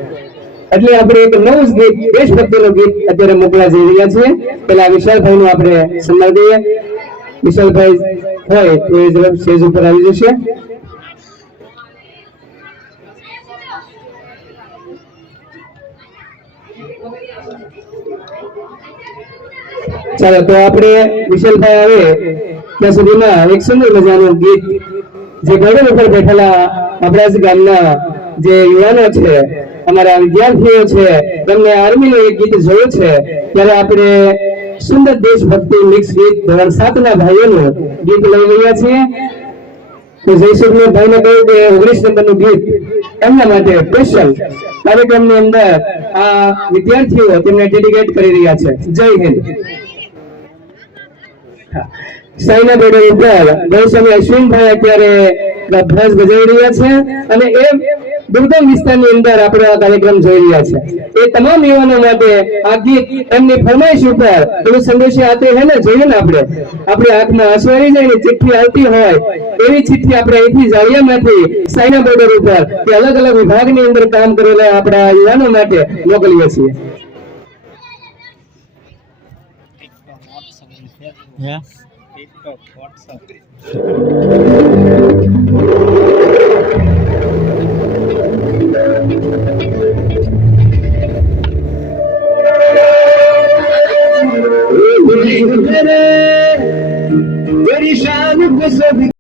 એટલે આપણે એક નવું જ ગીત દેશભક્તિનું ગીત અત્યારે મોકલા જઈ રહ્યા છીએ પેલા વિશાલભાઈનું આપણે સન્માન કરીએ વિશાલભાઈ હોય તો એ ઝડપ સ્ટેજ ઉપર આવી જશે ચાલો તો આપણે વિશાલભાઈ આવે ત્યાં સુધીમાં એક સુંદર મજાનું ગીત જે ગાર્ડન ઉપર બેઠેલા આપણા જ ગામના જે યુવાનો છે અમારા વિદ્યાર્થીઓ છે તેમને આર્મીનું એક ગીત જોયું છે ત્યારે આપણે સુંદર દેશભક્તિ મિક્સ ગીત ધોરણ 7 ના ભાઈઓનું ગીત લઈ રહ્યા છીએ તો જયસુખભાઈ ભાઈને કહ્યું કે 19 નંબરનું ગીત એમના માટે સ્પેશિયલ કાર્યક્રમની અંદર આ વિદ્યાર્થીઓ તેમને ડેડિકેટ કરી રહ્યા છે જય હિન્દ સાઈના બેડો ઉપર ગૌસ્વામી અશ્વિનભાઈ અત્યારે ફરજ બજાવી રહ્યા છે અને એ દુર્ગમ વિસ્તારની અંદર આપણે આ કાર્યક્રમ જોઈ રહ્યા છે એ તમામ યુવાનો માટે આ ગીત એમની ફરમાઈશ ઉપર પેલું સંદેશ આતે હે ને જોઈએ ને આપણે આંખમાં આંસુ આવી જાય ને ચિઠ્ઠી આવતી હોય એવી ચિઠ્ઠી આપણે અહીંથી જાળિયામાંથી સાઈના બોર્ડર ઉપર કે અલગ અલગ વિભાગની અંદર કામ કરેલા આપણા યુવાનો માટે મોકલીએ છીએ तेरी शान पे सभी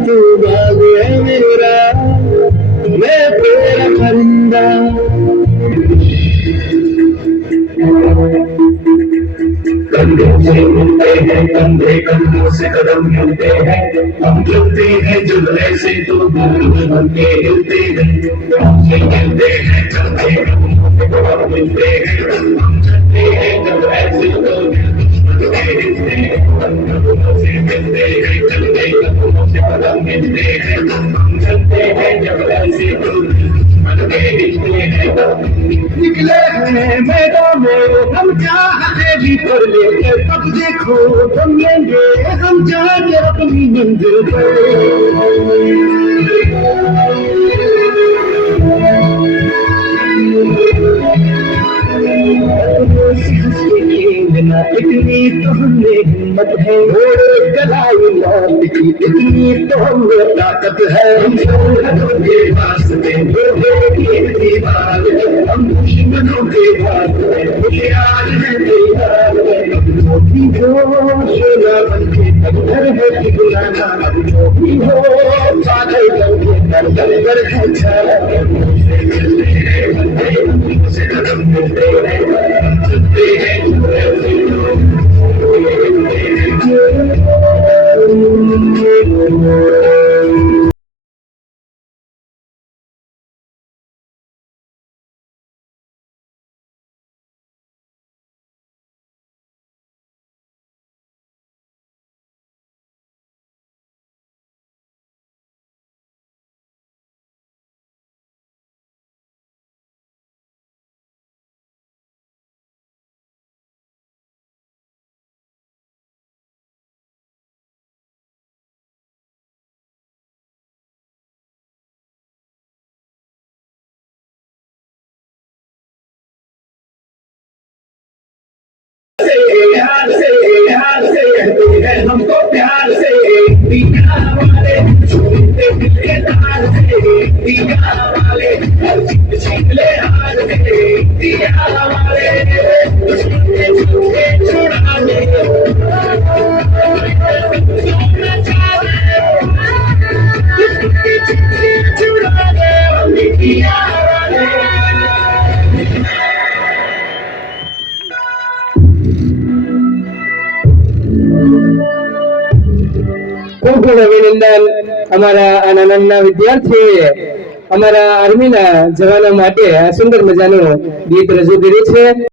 तू बाग है मेरा मैं तेरा परिंदा कंधों से मिलते हैं कंधे कंधों से कदम मिलते हैं हम चलते हैं जुगले से तो दूर बन के हिलते हैं हमसे मिलते हैं चलते हैं कदम मिलते हैं हम चलते हैं जब ऐसे तो हिलते हैं कदमों से मिलते हैं चलते कदमों से कदम मिलते हैं हम चलते हैं जब ऐसे तो निकले हैं मैदान में हम चाहते भी पर लेकर अब देखो हम लेंगे हम जाके अपनी मंजिल पर इतनी तो हमने हिम्मत है कलाई मौत की इतनी तो हमने ताकत है हम के वास्ते हम दुश्मनों के वास्ते होशियार है तैयार जो भी हो शोला बन के पत्थर है ठिकाना अब जो भी हो पागल बन के दर दर है छाया से कदम मिलते हैं चलते हैं से कहते हैं हमको प्यार से दीया वाले छूते दिल के तार से दीया वाले हर चीज छीन ले हाथ से दीया वाले छूते छुड़ा ले छुड़ा ले दीया वाले ખૂબ ખૂબ અભિનંદન અમારા આ નાના વિદ્યાર્થીઓએ અમારા આર્મીના જવાનો માટે આ સુંદર મજાનું ગીત રજૂ કર્યું છે.